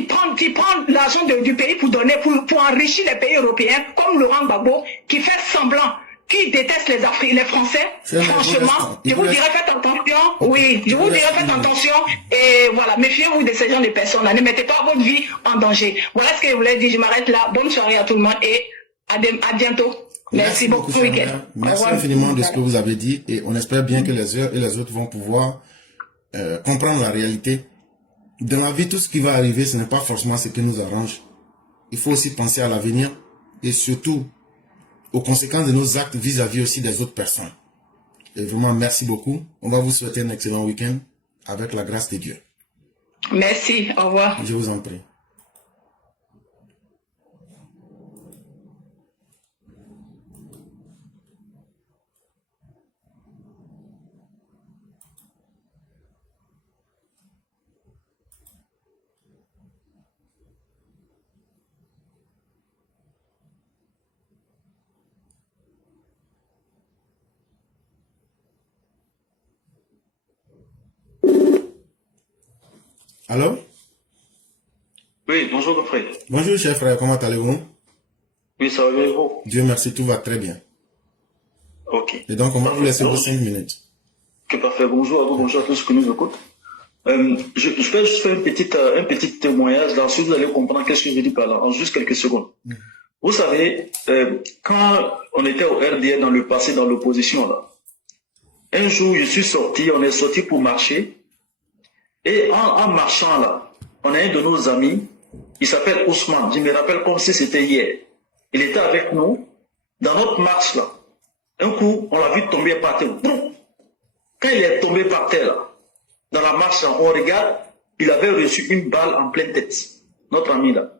prend l'argent du pays pour donner, pour enrichir les pays européens, comme Laurent Gbagbo, qui fait semblant, qui déteste les Français, franchement, je vous dirais faites attention, oui, je vous dirais faites attention, et voilà, méfiez-vous de ces gens de personnes-là, ne mettez pas votre vie en danger. Voilà ce que je voulais dire, je m'arrête là, bonne soirée à tout le monde, et à bientôt. Merci beaucoup, week-end. Merci infiniment de ce que vous avez dit, et on espère bien que les uns et les autres vont pouvoir comprendre la réalité. Dans la vie, tout ce qui va arriver, ce n'est pas forcément ce qui nous arrange. Il faut aussi penser à l'avenir et surtout aux conséquences de nos actes vis-à-vis aussi des autres personnes. Et vraiment, merci beaucoup. On va vous souhaiter un excellent week-end avec la grâce de Dieu. Merci, au revoir. Je vous en prie. Allô? Oui, bonjour mon frère. Bonjour cher frère, comment allez-vous? Oui, ça va bien vous? Dieu merci, tout va très bien. Ok. Et donc on va vous laisser vos 5 minutes. Ok, parfait. Bonjour à vous, bonjour à tous ceux qui nous écoutent. Je vais juste faire un petit témoignage, là, si vous allez comprendre qu'est-ce que je dis par là, en juste quelques secondes. Vous savez, quand on était au RDR dans le passé, dans l'opposition, là, un jour je suis sorti, on est sorti pour marcher, et en marchant là, on a un de nos amis, il s'appelle Ousmane, je me rappelle comme si c'était hier. Il était avec nous, dans notre marche là. Un coup, on l'a vu tomber par terre. Quand il est tombé par terre là, dans la marche là, on regarde, il avait reçu une balle en pleine tête. Notre ami là.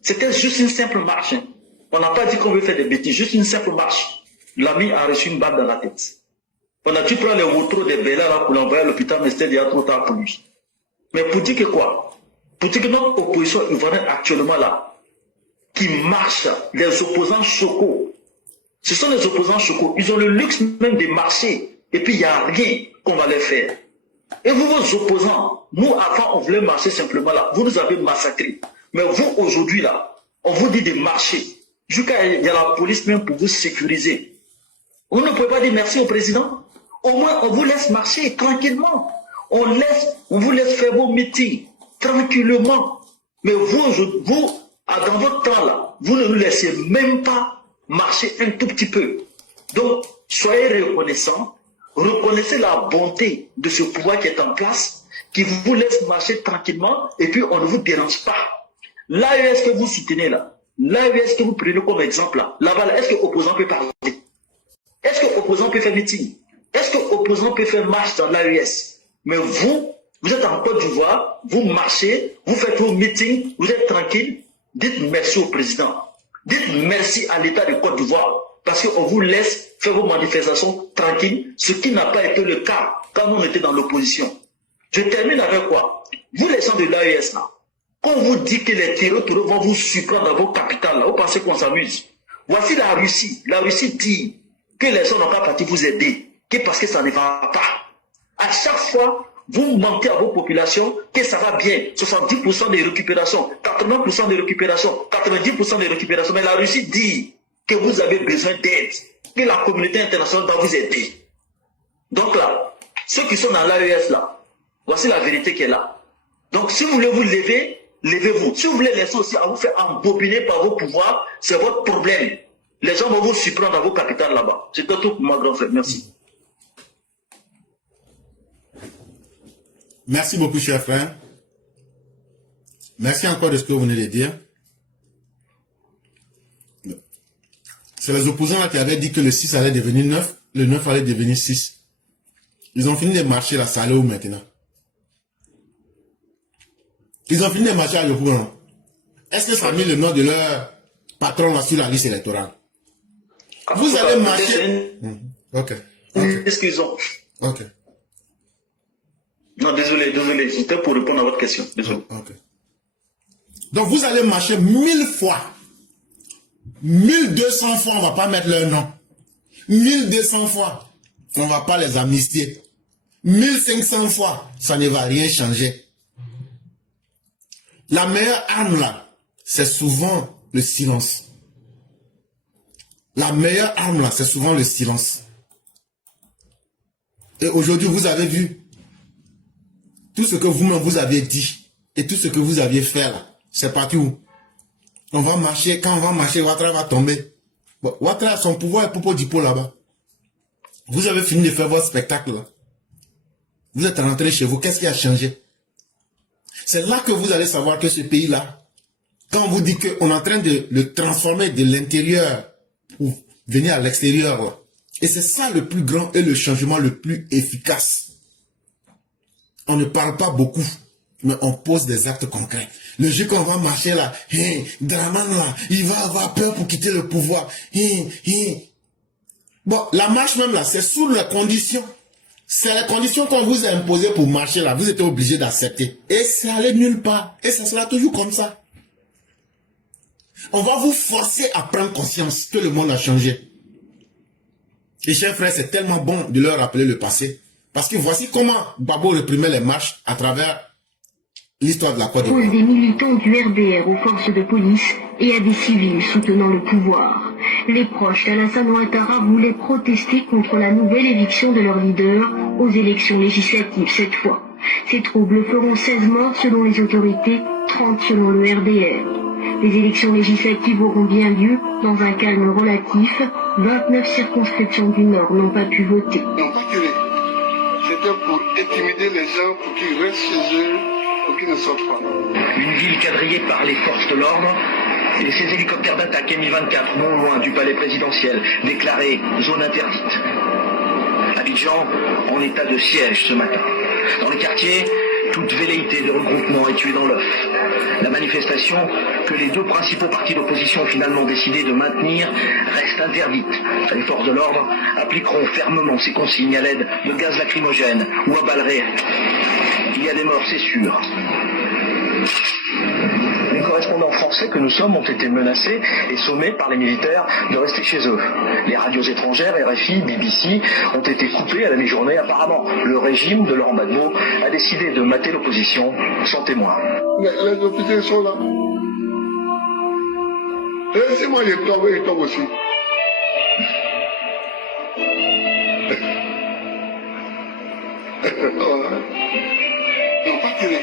C'était juste une simple marche. Hein. On n'a pas dit qu'on veut faire des bêtises, juste une simple marche. L'ami a reçu une balle dans la tête. On a dû prendre les retours des Bélas là pour l'envoyer à l'hôpital, mais c'était déjà trop tard pour lui. Mais pour dire que quoi? Pour dire que notre opposition ivoirienne actuellement là, qui marche, les opposants chocos, ce sont les opposants chocos, ils ont le luxe même de marcher, et puis il n'y a rien qu'on va les faire. Et vous, vos opposants, nous avant on voulait marcher simplement là, vous nous avez massacrés. Mais vous aujourd'hui là, on vous dit de marcher. Jusqu'à il y a la police même pour vous sécuriser. On ne peut pas dire merci au président. Au moins, on vous laisse marcher tranquillement. On vous laisse faire vos meetings tranquillement. Mais vous, dans votre temps là, vous ne nous laissez même pas marcher un tout petit peu. Donc, soyez reconnaissants. Reconnaissez la bonté de ce pouvoir qui est en place, qui vous laisse marcher tranquillement, et puis on ne vous dérange pas. L'AES que vous soutenez là, l'AES que vous prenez comme exemple là-bas, est-ce que l'opposant peut parler? Est-ce que l'opposant peut faire meeting? Est-ce que l'opposant peut faire marche dans l'AES? Mais vous êtes en Côte d'Ivoire, vous marchez, vous faites vos meetings, vous êtes tranquille. Dites merci au président. Dites merci à l'État de Côte d'Ivoire. Parce qu'on vous laisse faire vos manifestations tranquilles, ce qui n'a pas été le cas quand on était dans l'opposition. Je termine avec quoi? Vous les gens de l'AES là, quand on vous dit que les terroristes vont vous surprendre dans vos capitales, là, vous pensez qu'on s'amuse. Voici la Russie. La Russie dit que les gens n'ont pas parti vous aider, que parce que ça ne va pas. À chaque fois, vous mentez à vos populations que ça va bien. 70% de récupération, 80% de récupération, 90% de récupération. Mais la Russie dit que vous avez besoin d'aide, que la communauté internationale doit vous aider. Donc là, ceux qui sont dans l'AES là, voici la vérité qui est là. Donc si vous voulez vous lever, levez-vous. Si vous voulez laisser aussi à vous faire embobiner par vos pouvoirs, c'est votre problème. Les gens vont vous surprendre dans vos capitales là-bas. C'est tout pour moi, grand frère. Merci. Merci beaucoup, cher frère. Merci encore de ce que vous venez de dire. C'est les opposants là qui avaient dit que le 6 allait devenir 9, le 9 allait devenir 6. Ils ont fini de marcher là, ça allait où maintenant? Ils ont fini de marcher à Yopougon. Est-ce que ça a mis le nom de leur patron là sur la liste électorale? Vous allez marcher. Ok. Excusez-moi. Ok. Non, désolé. C'était pour répondre à votre question. Désolé. Ok. Donc vous allez marcher 1000 fois. 1200 fois, on va pas mettre leur nom. 1200 fois, on va pas les amnistier. 1500 fois, ça ne va rien changer. La meilleure arme là, c'est souvent le silence. La meilleure arme là, c'est souvent le silence. Et aujourd'hui, vous avez vu tout ce que vous-même vous avez dit et tout ce que vous aviez fait là, c'est parti où? On va marcher, quand on va marcher, Ouattara va tomber. Bon, Ouattara a son pouvoir et Popo Dipo là-bas. Vous avez fini de faire votre spectacle là. Vous êtes rentré chez vous, qu'est-ce qui a changé? C'est là que vous allez savoir que ce pays-là, quand on vous dit qu'on est en train de le transformer de l'intérieur pour venir à l'extérieur, là. Et c'est ça le plus grand et le changement le plus efficace. On ne parle pas beaucoup, mais on pose des actes concrets. Le jour qu'on va marcher là, Draman là, il va avoir peur pour quitter le pouvoir. Bon, la marche même là, c'est sous les conditions. C'est les conditions qu'on vous a imposées pour marcher là. Vous êtes obligé d'accepter. Et ça allait nulle part. Et ça sera toujours comme ça. On va vous forcer à prendre conscience que le monde a changé. Et chers frères, c'est tellement bon de leur rappeler le passé. Parce que voici comment Gbagbo réprimait les marches à travers l'histoire de la Côte d'Ivoire. Des militants du RDR aux forces de police et à des civils soutenant le pouvoir. Les proches d'Alassane Ouattara voulaient protester contre la nouvelle éviction de leur leader aux élections législatives cette fois. Ces troubles feront 16 morts selon les autorités, 30 selon le RDR. Les élections législatives auront bien lieu dans un calme relatif. 29 circonscriptions du Nord n'ont pas pu voter. N'ont pas tiré. C'était pour intimider les gens, pour qu'ils restent chez eux, pour qu'ils ne sortent pas. Une ville quadrillée par les forces de l'ordre et ces hélicoptères d'attaque Mi-24 non loin du palais présidentiel, déclarés zone interdite. Abidjan en état de siège ce matin. Dans les quartiers, toute velléité de regroupement est tuée dans l'œuf. La manifestation que les deux principaux partis d'opposition ont finalement décidé de maintenir reste interdite. Les forces de l'ordre appliqueront fermement ces consignes à l'aide de gaz lacrymogène ou à balles réelles. Il y a des morts, c'est sûr. Les correspondants français que nous sommes ont été menacés et sommés par les militaires de rester chez eux. Les radios étrangères, RFI, BBC, ont été coupées à la mi-journée. Apparemment, le régime de Laurent Gbagbo a décidé de mater l'opposition sans témoin. Les officiers sont là. Laissez-moi, il tombe aussi. N'ont pas tiré.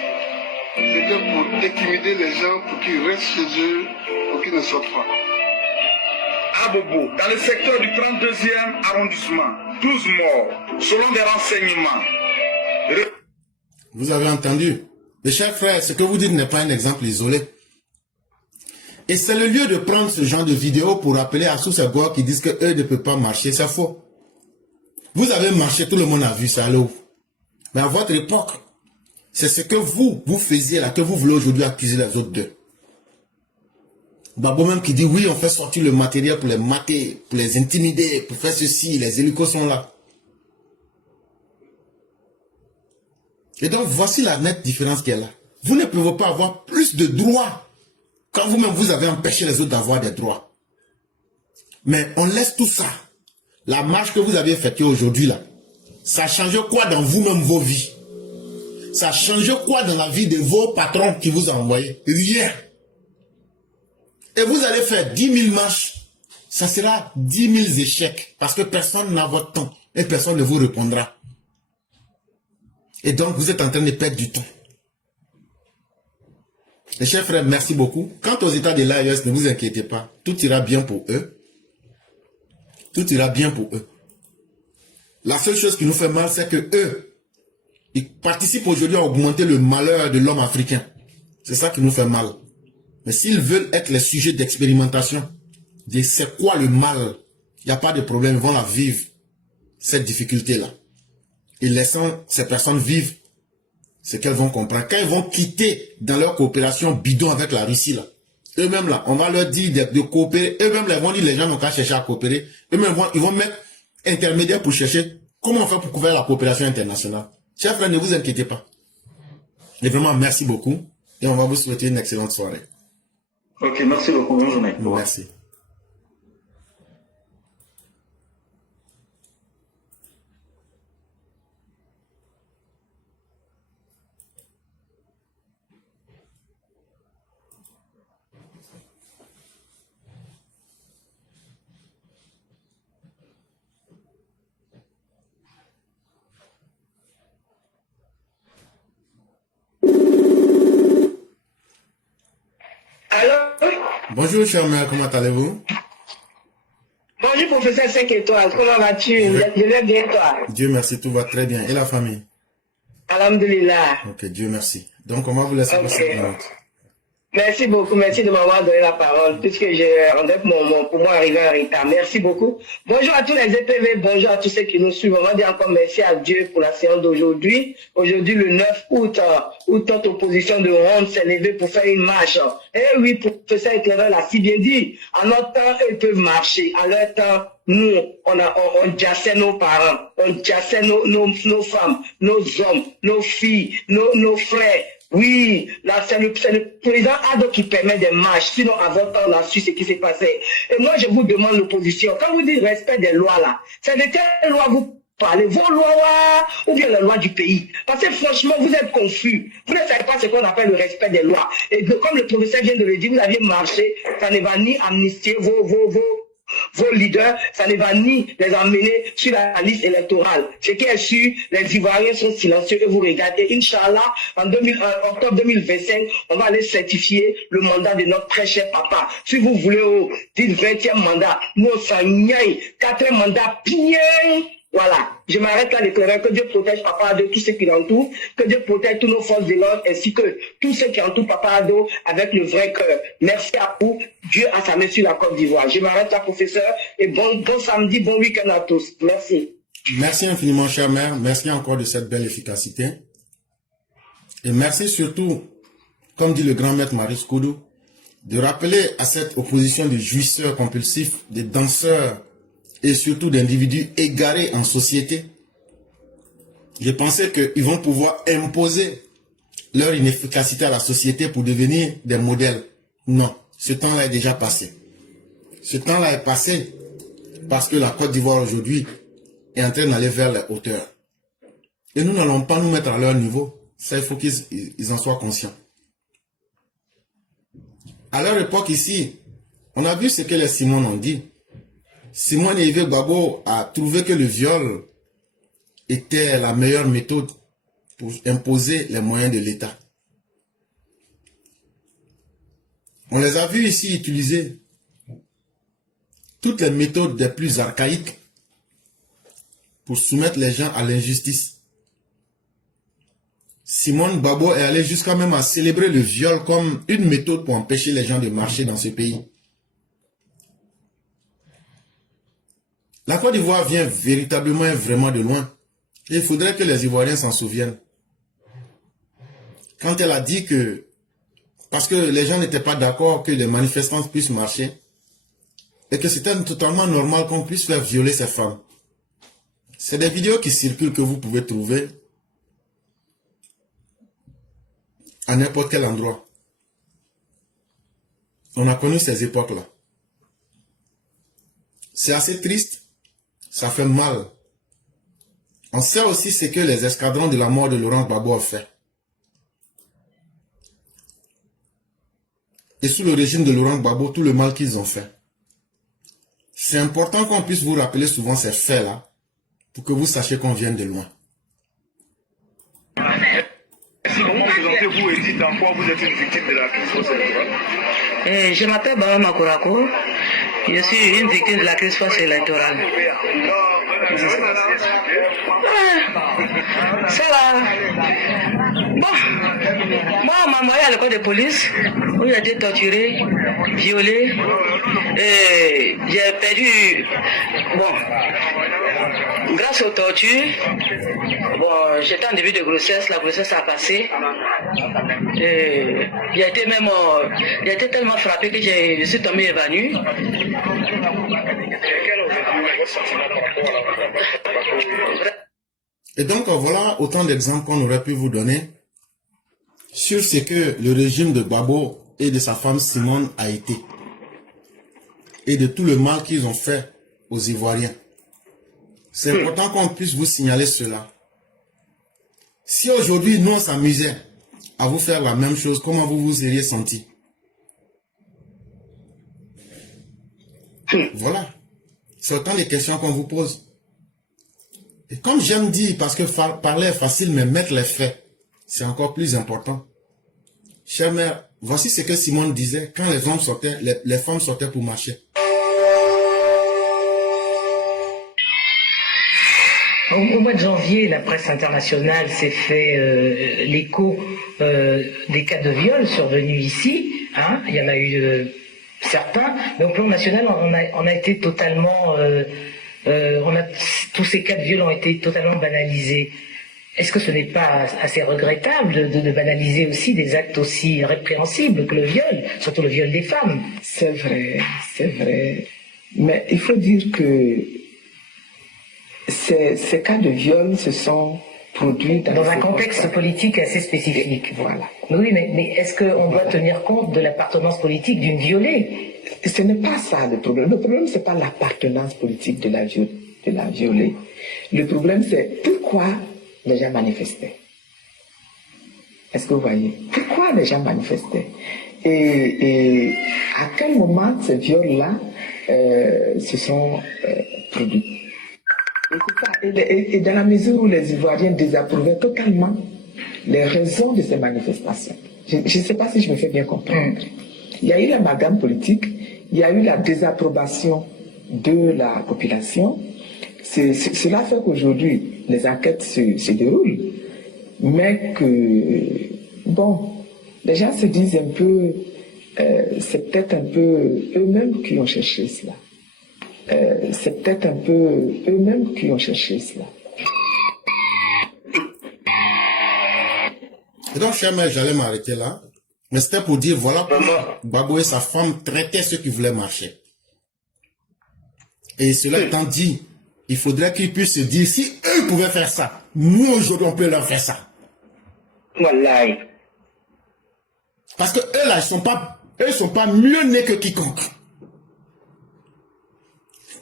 C'était pour intimider les gens, pour qu'ils restent chez eux, pour qu'ils ne sortent pas. À Bobo, dans le secteur du 32e arrondissement, 12 morts, selon des renseignements. Vous avez entendu? Mes chers frères, ce que vous dites n'est pas un exemple isolé. Et c'est le lieu de prendre ce genre de vidéo pour rappeler à tous ces gars qui disent qu'eux ne peuvent pas marcher. C'est faux. Vous avez marché, tout le monde a vu ça, allô? Mais à votre époque, c'est ce que vous faisiez là, que vous voulez aujourd'hui accuser les autres d'eux. Gbagbo même qui dit oui, on fait sortir le matériel pour les mater, pour les intimider, pour faire ceci, les hélicos sont là. Et donc voici la nette différence qu'il y a là. Vous ne pouvez pas avoir plus de droits quand vous-même vous avez empêché les autres d'avoir des droits. Mais on laisse tout ça. La marche que vous avez faite aujourd'hui là, ça change quoi dans vous-même vos vies? Ça change quoi dans la vie de vos patrons qui vous ont envoyé? Rien. Et vous allez faire 10 000 marches. Ça sera 10 000 échecs. Parce que personne n'a votre temps. Et personne ne vous répondra. Et donc, vous êtes en train de perdre du temps. Les chers frères, merci beaucoup. Quant aux états de l'AES, ne vous inquiétez pas. Tout ira bien pour eux. Tout ira bien pour eux. La seule chose qui nous fait mal, c'est que eux, ils participent aujourd'hui à augmenter le malheur de l'homme africain. C'est ça qui nous fait mal. Mais s'ils veulent être les sujets d'expérimentation, de c'est quoi le mal, il n'y a pas de problème, ils vont la vivre, cette difficulté-là. Et laissant ces personnes vivre, c'est qu'elles vont comprendre. Quand ils vont quitter dans leur coopération bidon avec la Russie, là, eux-mêmes là, on va leur dire de coopérer. Eux-mêmes là, ils vont dire les gens n'ont qu'à chercher à coopérer. Eux-mêmes ils vont mettre intermédiaire pour chercher comment on fait pour couvrir la coopération internationale. Chers frères, ne vous inquiétez pas. Et vraiment, merci beaucoup. Et on va vous souhaiter une excellente soirée. Ok, merci beaucoup. Bonne journée. Merci. Alors, Bonjour, chère mère, comment allez-vous? bonjour professeur 5 étoiles, comment vas-tu? Je vais bien toi. Dieu merci, tout va très bien. Et la famille? Alhamdulillah. Ok, Dieu merci. Donc, on va vous laisser passer 5 minutes. Merci beaucoup, merci de m'avoir donné la parole, puisque pour moi arriver en retard. Merci beaucoup. Bonjour à tous les EPV, bonjour à tous ceux qui nous suivent. On va dire encore merci à Dieu pour la séance d'aujourd'hui. Aujourd'hui, le 9 août, où toute opposition de Ronde s'est levée pour faire une marche. Eh oui, professeur éclaireur l'a si bien dit. En notre temps, ils peuvent marcher. À leur temps, nous, on jassait nos parents, on jassait nos femmes, nos hommes, nos filles, nos frères. Oui, là, c'est le président Ado qui permet des marches. Sinon, avant temps, on a su ce qui s'est passé. Et moi, je vous demande l'opposition. Quand vous dites respect des lois, là, c'est de quelles lois vous parlez? Vos lois ou bien les lois du pays? Parce que franchement, vous êtes confus. Vous ne savez pas ce qu'on appelle le respect des lois. Et comme le professeur vient de le dire, vous aviez marché, ça ne va ni amnistier vos leaders, ça ne va ni les emmener sur la liste électorale. Ce qui est sûr, les Ivoiriens sont silencieux et vous regardez. Inch'Allah, en octobre 2025, on va aller certifier le mandat de notre très cher papa. Si vous voulez, dites 20e mandat, nous, ça n'y a 4e mandat, bien. Voilà, je m'arrête là d'éclairer que Dieu protège Papa Ado, tous ceux qui l'entourent, que Dieu protège tous nos forces de l'ordre, ainsi que tous ceux qui entourent Papa Ado avec le vrai cœur. Merci à vous, Dieu a sa main sur la Côte d'Ivoire. Je m'arrête là, professeur, et bon samedi, bon week-end à tous. Merci. Merci infiniment, chère mère. Merci encore de cette belle efficacité. Et merci surtout, comme dit le grand maître Maurice Koudou, de rappeler à cette opposition de jouisseurs compulsifs, de danseurs, et surtout d'individus égarés en société. Je pensais qu'ils vont pouvoir imposer leur inefficacité à la société pour devenir des modèles. Non, ce temps-là est déjà passé. Ce temps-là est passé parce que la Côte d'Ivoire aujourd'hui est en train d'aller vers les hauteurs. Et nous n'allons pas nous mettre à leur niveau. Ça, il faut qu'ils en soient conscients. À leur époque ici, on a vu ce que les Simone ont dit. Simone Yves Gbagbo a trouvé que le viol était la meilleure méthode pour imposer les moyens de l'État. On les a vus ici utiliser toutes les méthodes les plus archaïques pour soumettre les gens à l'injustice. Simone Gbagbo est allé jusqu'à même à célébrer le viol comme une méthode pour empêcher les gens de marcher dans ce pays. La Côte d'Ivoire vient véritablement et vraiment de loin. Et il faudrait que les Ivoiriens s'en souviennent. Quand elle a dit que, parce que les gens n'étaient pas d'accord que les manifestants puissent marcher, et que c'était totalement normal qu'on puisse faire violer ces femmes. C'est des vidéos qui circulent que vous pouvez trouver à n'importe quel endroit. On a connu ces époques-là. C'est assez triste. Ça fait mal. On sait aussi ce que les escadrons de la mort de Laurent Gbagbo ont fait. et sous le régime de Laurent Gbagbo tout le mal qu'ils ont fait. C'est important qu'on puisse vous rappeler souvent ces faits-là pour que vous sachiez qu'on vient de loin. Comment présentez-vous et dites en quoi vous êtes une victime de la crise post-électorale? Je m'appelle Baba Makourako. Je suis une victime de la crise post-électorale. C'est là. Bon, moi, on m'a envoyé à l'école de police où j'ai été torturé, violé. Et j'ai perdu. Bon, grâce aux tortures, bon, j'étais en début de grossesse, la grossesse a passé. Et j'ai été tellement frappé que je suis tombé évanoui. Et donc voilà autant d'exemples qu'on aurait pu vous donner sur ce que le régime de Gbagbo et de sa femme Simone a été et de tout le mal qu'ils ont fait aux Ivoiriens. C'est important qu'on puisse vous signaler cela. Si aujourd'hui nous on s'amusait à vous faire la même chose, comment vous vous seriez senti? Voilà. C'est autant de questions qu'on vous pose. Et comme j'aime dire, parce que parler est facile, mais mettre les faits, c'est encore plus important. Chère mère, voici ce que Simone disait quand les hommes sortaient, les femmes sortaient pour marcher. Au mois de janvier, la presse internationale s'est fait l'écho des cas de viol survenus ici. Hein. Il y en a eu certains, mais au plan national, on a été totalement... tous ces cas de viol ont été totalement banalisés. Est-ce que ce n'est pas assez regrettable de banaliser aussi des actes aussi répréhensibles que le viol, surtout le viol des femmes? C'est vrai. Mais il faut dire que ces cas de viol se sont produits dans un contexte politique assez spécifique. Voilà. Oui, mais est-ce qu'on doit tenir compte de l'appartenance politique d'une violée? Ce n'est pas ça le problème. Le problème, ce n'est pas l'appartenance politique de la violée. Le problème, c'est pourquoi les gens manifestaient. Est-ce que vous voyez? Pourquoi les gens manifestaient? Et à quel moment ces viols-là se sont produits? Et dans la mesure où les Ivoiriens désapprouvaient totalement les raisons de ces manifestations. Je ne sais pas si je me fais bien comprendre. Il y a eu l'amalgame politique, il y a eu la désapprobation de la population. Cela fait qu'aujourd'hui, les enquêtes se déroulent, mais que, bon, les gens se disent un peu, c'est peut-être un peu eux-mêmes qui ont cherché cela. C'est peut-être un peu eux-mêmes qui ont cherché cela. Et donc, chère mère, j'allais m'arrêter là. Mais c'était pour dire, voilà pourquoi Gbagbo et sa femme traitaient ceux qui voulaient marcher. Et cela étant dit, il faudrait qu'ils puissent se dire, si eux pouvaient faire ça, nous aujourd'hui on peut leur faire ça. Voilà. Parce que eux là, ils sont pas mieux nés que quiconque.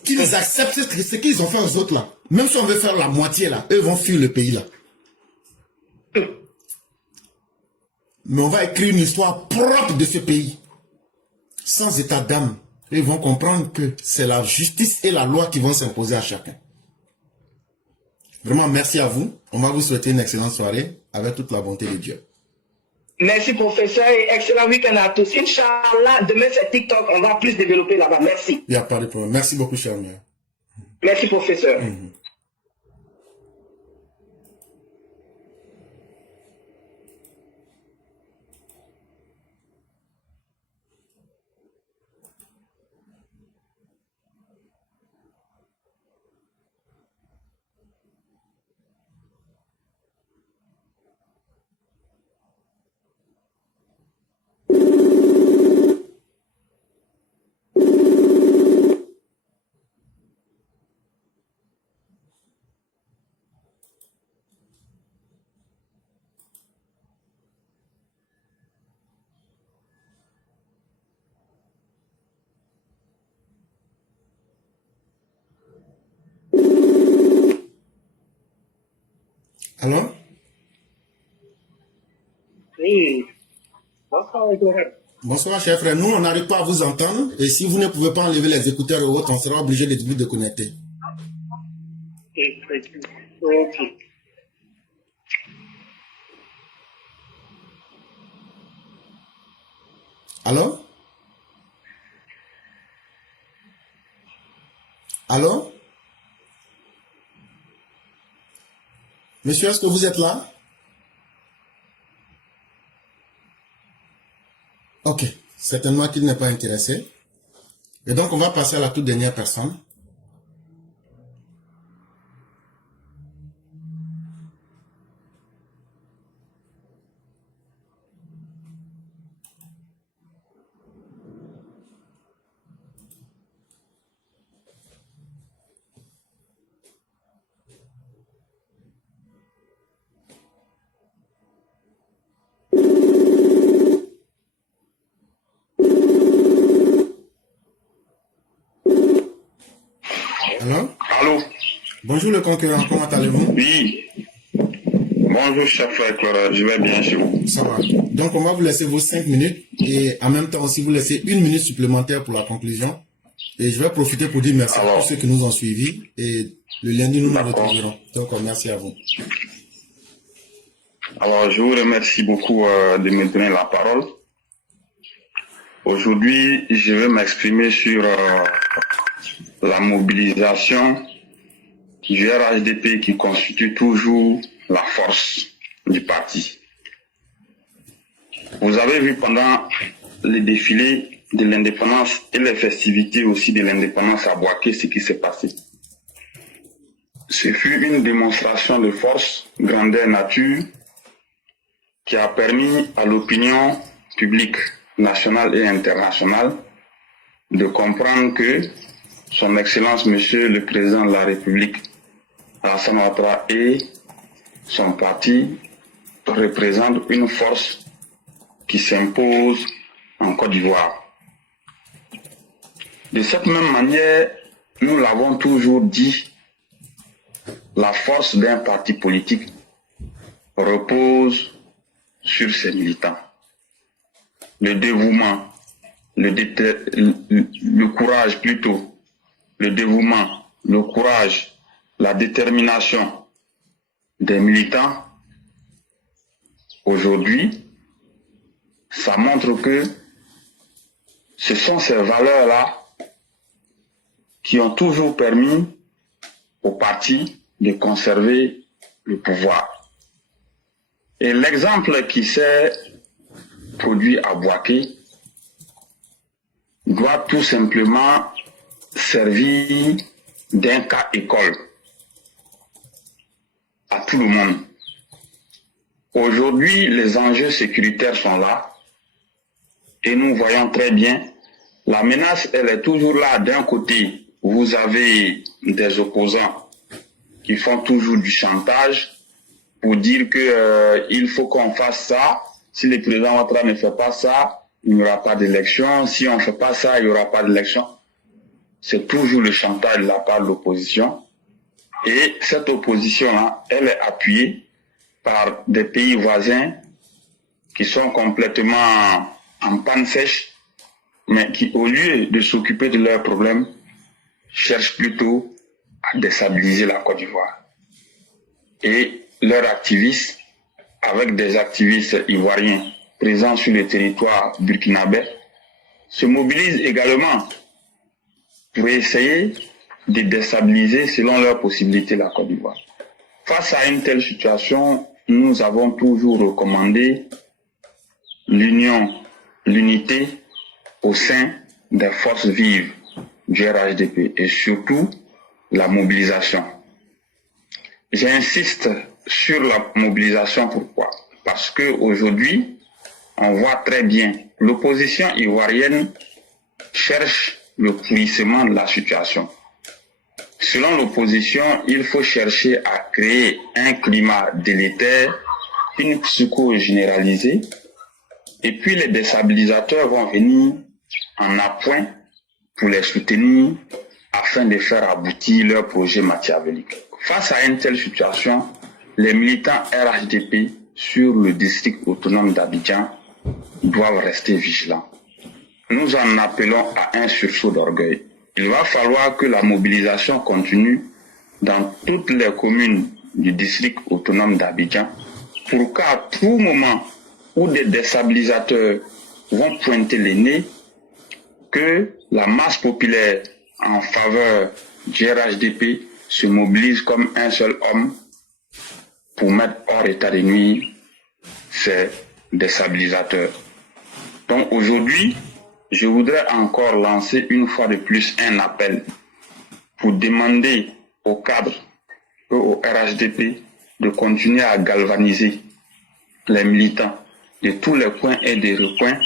Qu'ils acceptent ce qu'ils ont fait aux autres là. Même si on veut faire la moitié là, eux vont fuir le pays là. Mais on va écrire une histoire propre de ce pays. Sans état d'âme. Ils vont comprendre que c'est la justice et la loi qui vont s'imposer à chacun. Vraiment, merci à vous. On va vous souhaiter une excellente soirée avec toute la bonté de Dieu. Merci professeur et excellent week-end à tous. Inch'Allah, demain c'est TikTok, on va plus développer là-bas. Merci. Il n'y a pas de problème. Merci beaucoup, cher mère. Merci professeur. Alors? Oui. Bonsoir, Bonsoir, chers frères. Nous, on n'arrive pas à vous entendre. Et si vous ne pouvez pas enlever les écouteurs ou autres, on sera obligé de vous déconnecter. Ok. Allô? Allô? Monsieur, est-ce que vous êtes là? Ok, certainement qu'il n'est pas intéressé. Et donc, on va passer à la toute dernière personne. Allô? Allô? Bonjour le concurrent, comment allez-vous? Oui. Bonjour, chef frère Clara, je vais bien chez vous. Ça va. Donc, on va vous laisser vos 5 minutes et en même temps aussi vous laisser 1 minute supplémentaire pour la conclusion. Et je vais profiter pour dire merci à tous ceux qui nous ont suivis et le lundi, nous nous retrouverons. Donc, merci à vous. Alors, je vous remercie beaucoup de me donner la parole. Aujourd'hui, je vais m'exprimer sur la mobilisation du RHDP qui constitue toujours la force du parti. Vous avez vu pendant les défilés de l'indépendance et les festivités aussi de l'indépendance à Bouaké ce qui s'est passé. Ce fut une démonstration de force, grandeur nature, qui a permis à l'opinion publique nationale et internationale de comprendre que son Excellence Monsieur le Président de la République, Alassane Ouattara, et son parti représentent une force qui s'impose en Côte d'Ivoire. De cette même manière, nous l'avons toujours dit, la force d'un parti politique repose sur ses militants. Le dévouement, le courage plutôt, le dévouement, le courage, la détermination des militants, aujourd'hui, ça montre que ce sont ces valeurs-là qui ont toujours permis au parti de conserver le pouvoir. Et l'exemple qui s'est produit à Bouaké doit tout simplement servir d'un cas école à tout le monde. Aujourd'hui, les enjeux sécuritaires sont là et nous voyons très bien la menace, elle est toujours là. D'un côté, vous avez des opposants qui font toujours du chantage pour dire que il faut qu'on fasse ça. Si le président Ouattara ne fait pas ça, il n'y aura pas d'élection. Si on ne fait pas ça, il n'y aura pas d'élection. C'est toujours le chantage de la part de l'opposition. Et cette opposition-là, elle est appuyée par des pays voisins qui sont complètement en panne sèche, mais qui, au lieu de s'occuper de leurs problèmes, cherchent plutôt à déstabiliser la Côte d'Ivoire. Et leurs activistes, avec des activistes ivoiriens présents sur le territoire burkinabé, se mobilisent également pour essayer de déstabiliser selon leurs possibilités la Côte d'Ivoire. Face à une telle situation, nous avons toujours recommandé l'union, l'unité au sein des forces vives du RHDP et surtout la mobilisation. J'insiste sur la mobilisation, pourquoi? Parce qu'aujourd'hui, on voit très bien, l'opposition ivoirienne cherche le pourrissement de la situation. Selon l'opposition, il faut chercher à créer un climat délétère, une psychose généralisée, et puis les déstabilisateurs vont venir en appoint pour les soutenir afin de faire aboutir leur projet machiavélique. Face à une telle situation, les militants RHDP sur le district autonome d'Abidjan doivent rester vigilants. Nous en appelons à un sursaut d'orgueil. Il va falloir que la mobilisation continue dans toutes les communes du district autonome d'Abidjan pour qu'à tout moment où des déstabilisateurs vont pointer les nez, que la masse populaire en faveur du RHDP se mobilise comme un seul homme pour mettre hors état de nuire ces déstabilisateurs. Donc aujourd'hui, je voudrais encore lancer une fois de plus un appel pour demander aux cadres et au RHDP de continuer à galvaniser les militants de tous les coins et des recoins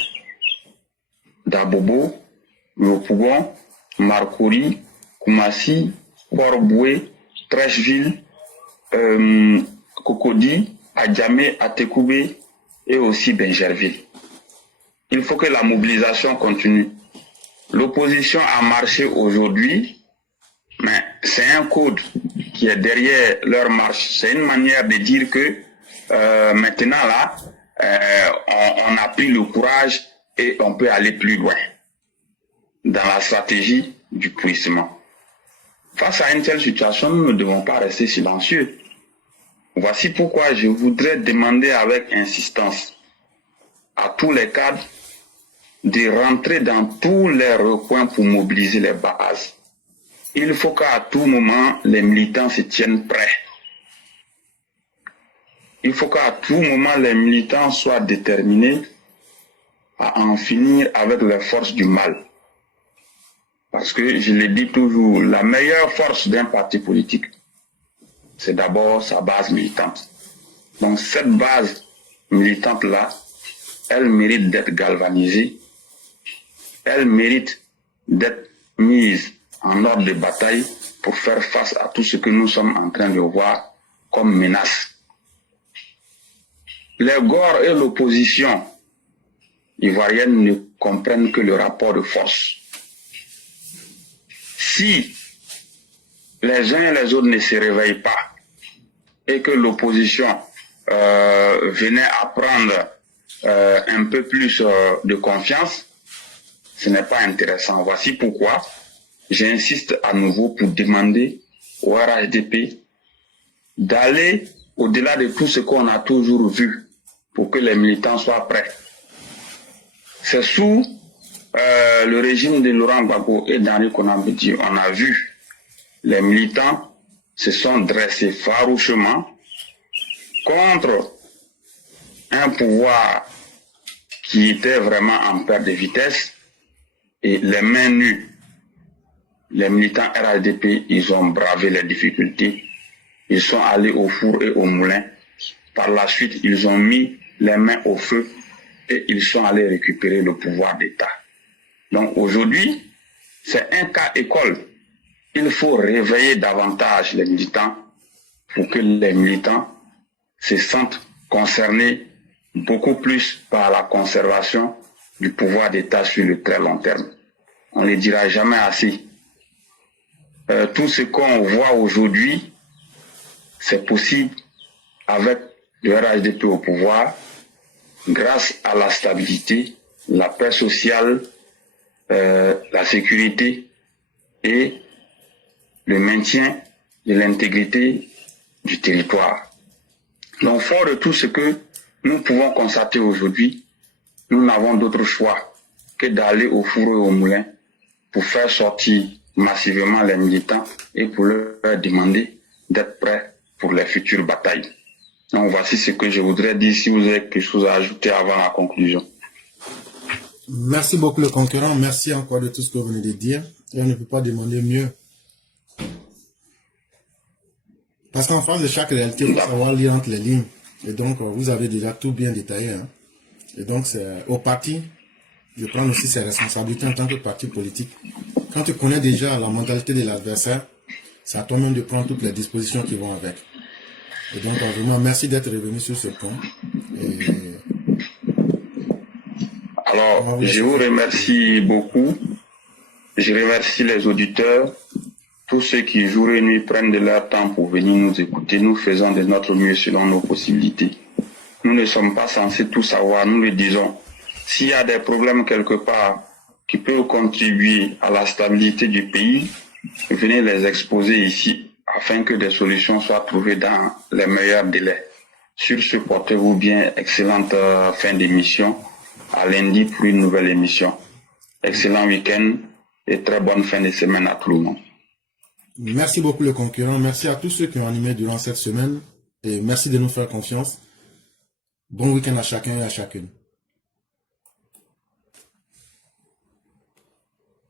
d'Abobo, Lopougon, Marcory, Koumassi, Port-Boué, Trècheville, Cocody, Adjamé, Atekoubé et aussi Benjerville. Il faut que la mobilisation continue. L'opposition a marché aujourd'hui, mais c'est un code qui est derrière leur marche. C'est une manière de dire que maintenant là, on a pris le courage et on peut aller plus loin dans la stratégie du puissement. Face à une telle situation, nous ne devons pas rester silencieux. Voici pourquoi je voudrais demander avec insistance à tous les cadres de rentrer dans tous les recoins pour mobiliser les bases. Il faut qu'à tout moment, les militants se tiennent prêts. Il faut qu'à tout moment, les militants soient déterminés à en finir avec les forces du mal. Parce que, je le dis toujours, la meilleure force d'un parti politique, c'est d'abord sa base militante. Donc cette base militante-là, elle mérite d'être galvanisée, elle mérite d'être mise en ordre de bataille pour faire face à tout ce que nous sommes en train de voir comme menace. Les Gor et l'opposition ivoirienne ne comprennent que le rapport de force. Si les uns et les autres ne se réveillent pas et que l'opposition venait à prendre un peu plus de confiance, ce n'est pas intéressant. Voici pourquoi j'insiste à nouveau pour demander au RHDP d'aller au-delà de tout ce qu'on a toujours vu pour que les militants soient prêts. C'est sous le régime de Laurent Gbagbo et d'Henri Konan Bédié, on a vu les militants se sont dressés farouchement contre un pouvoir qui était vraiment en perte de vitesse, et les mains nues, les militants RHDP, ils ont bravé les difficultés, ils sont allés au four et au moulin. Par la suite, ils ont mis les mains au feu et ils sont allés récupérer le pouvoir d'État. Donc aujourd'hui, c'est un cas école. Il faut réveiller davantage les militants pour que les militants se sentent concernés beaucoup plus par la conservation du pouvoir d'État sur le très long terme. On ne le dira jamais assez. Tout ce qu'on voit aujourd'hui, c'est possible avec le RHDP au pouvoir, grâce à la stabilité, la paix sociale, la sécurité et le maintien de l'intégrité du territoire. Donc, fort de tout ce que nous pouvons constater aujourd'hui, nous n'avons d'autre choix que d'aller au four et au moulin pour faire sortir massivement les militants et pour leur demander d'être prêts pour les futures batailles. Donc, voici ce que je voudrais dire, si vous avez quelque chose à ajouter avant la conclusion. Merci beaucoup le concurrent, merci encore de tout ce que vous venez de dire. Et on ne peut pas demander mieux. Parce qu'en face de chaque réalité, il faut savoir lire entre les lignes. Et donc, vous avez déjà tout bien détaillé. Hein. Et donc, c'est au parti de prendre aussi ses responsabilités en tant que parti politique. Quand tu connais déjà la mentalité de l'adversaire, c'est à toi-même de prendre toutes les dispositions qui vont avec. Et donc, vraiment, merci d'être revenu sur ce point. Alors, je vous remercie beaucoup. Je remercie les auditeurs, tous ceux qui jour et nuit prennent de leur temps pour venir nous écouter. Nous faisons de notre mieux selon nos possibilités. Nous ne sommes pas censés tout savoir, nous le disons. S'il y a des problèmes quelque part qui peuvent contribuer à la stabilité du pays, venez les exposer ici afin que des solutions soient trouvées dans les meilleurs délais. Sur ce, portez-vous bien. Excellente fin d'émission. À lundi pour une nouvelle émission. Excellent week-end et très bonne fin de semaine à tout le monde. Merci beaucoup le concurrent. Merci à tous ceux qui ont animé durant cette semaine. Et merci de nous faire confiance. Bon week-end à chacun et à chacune.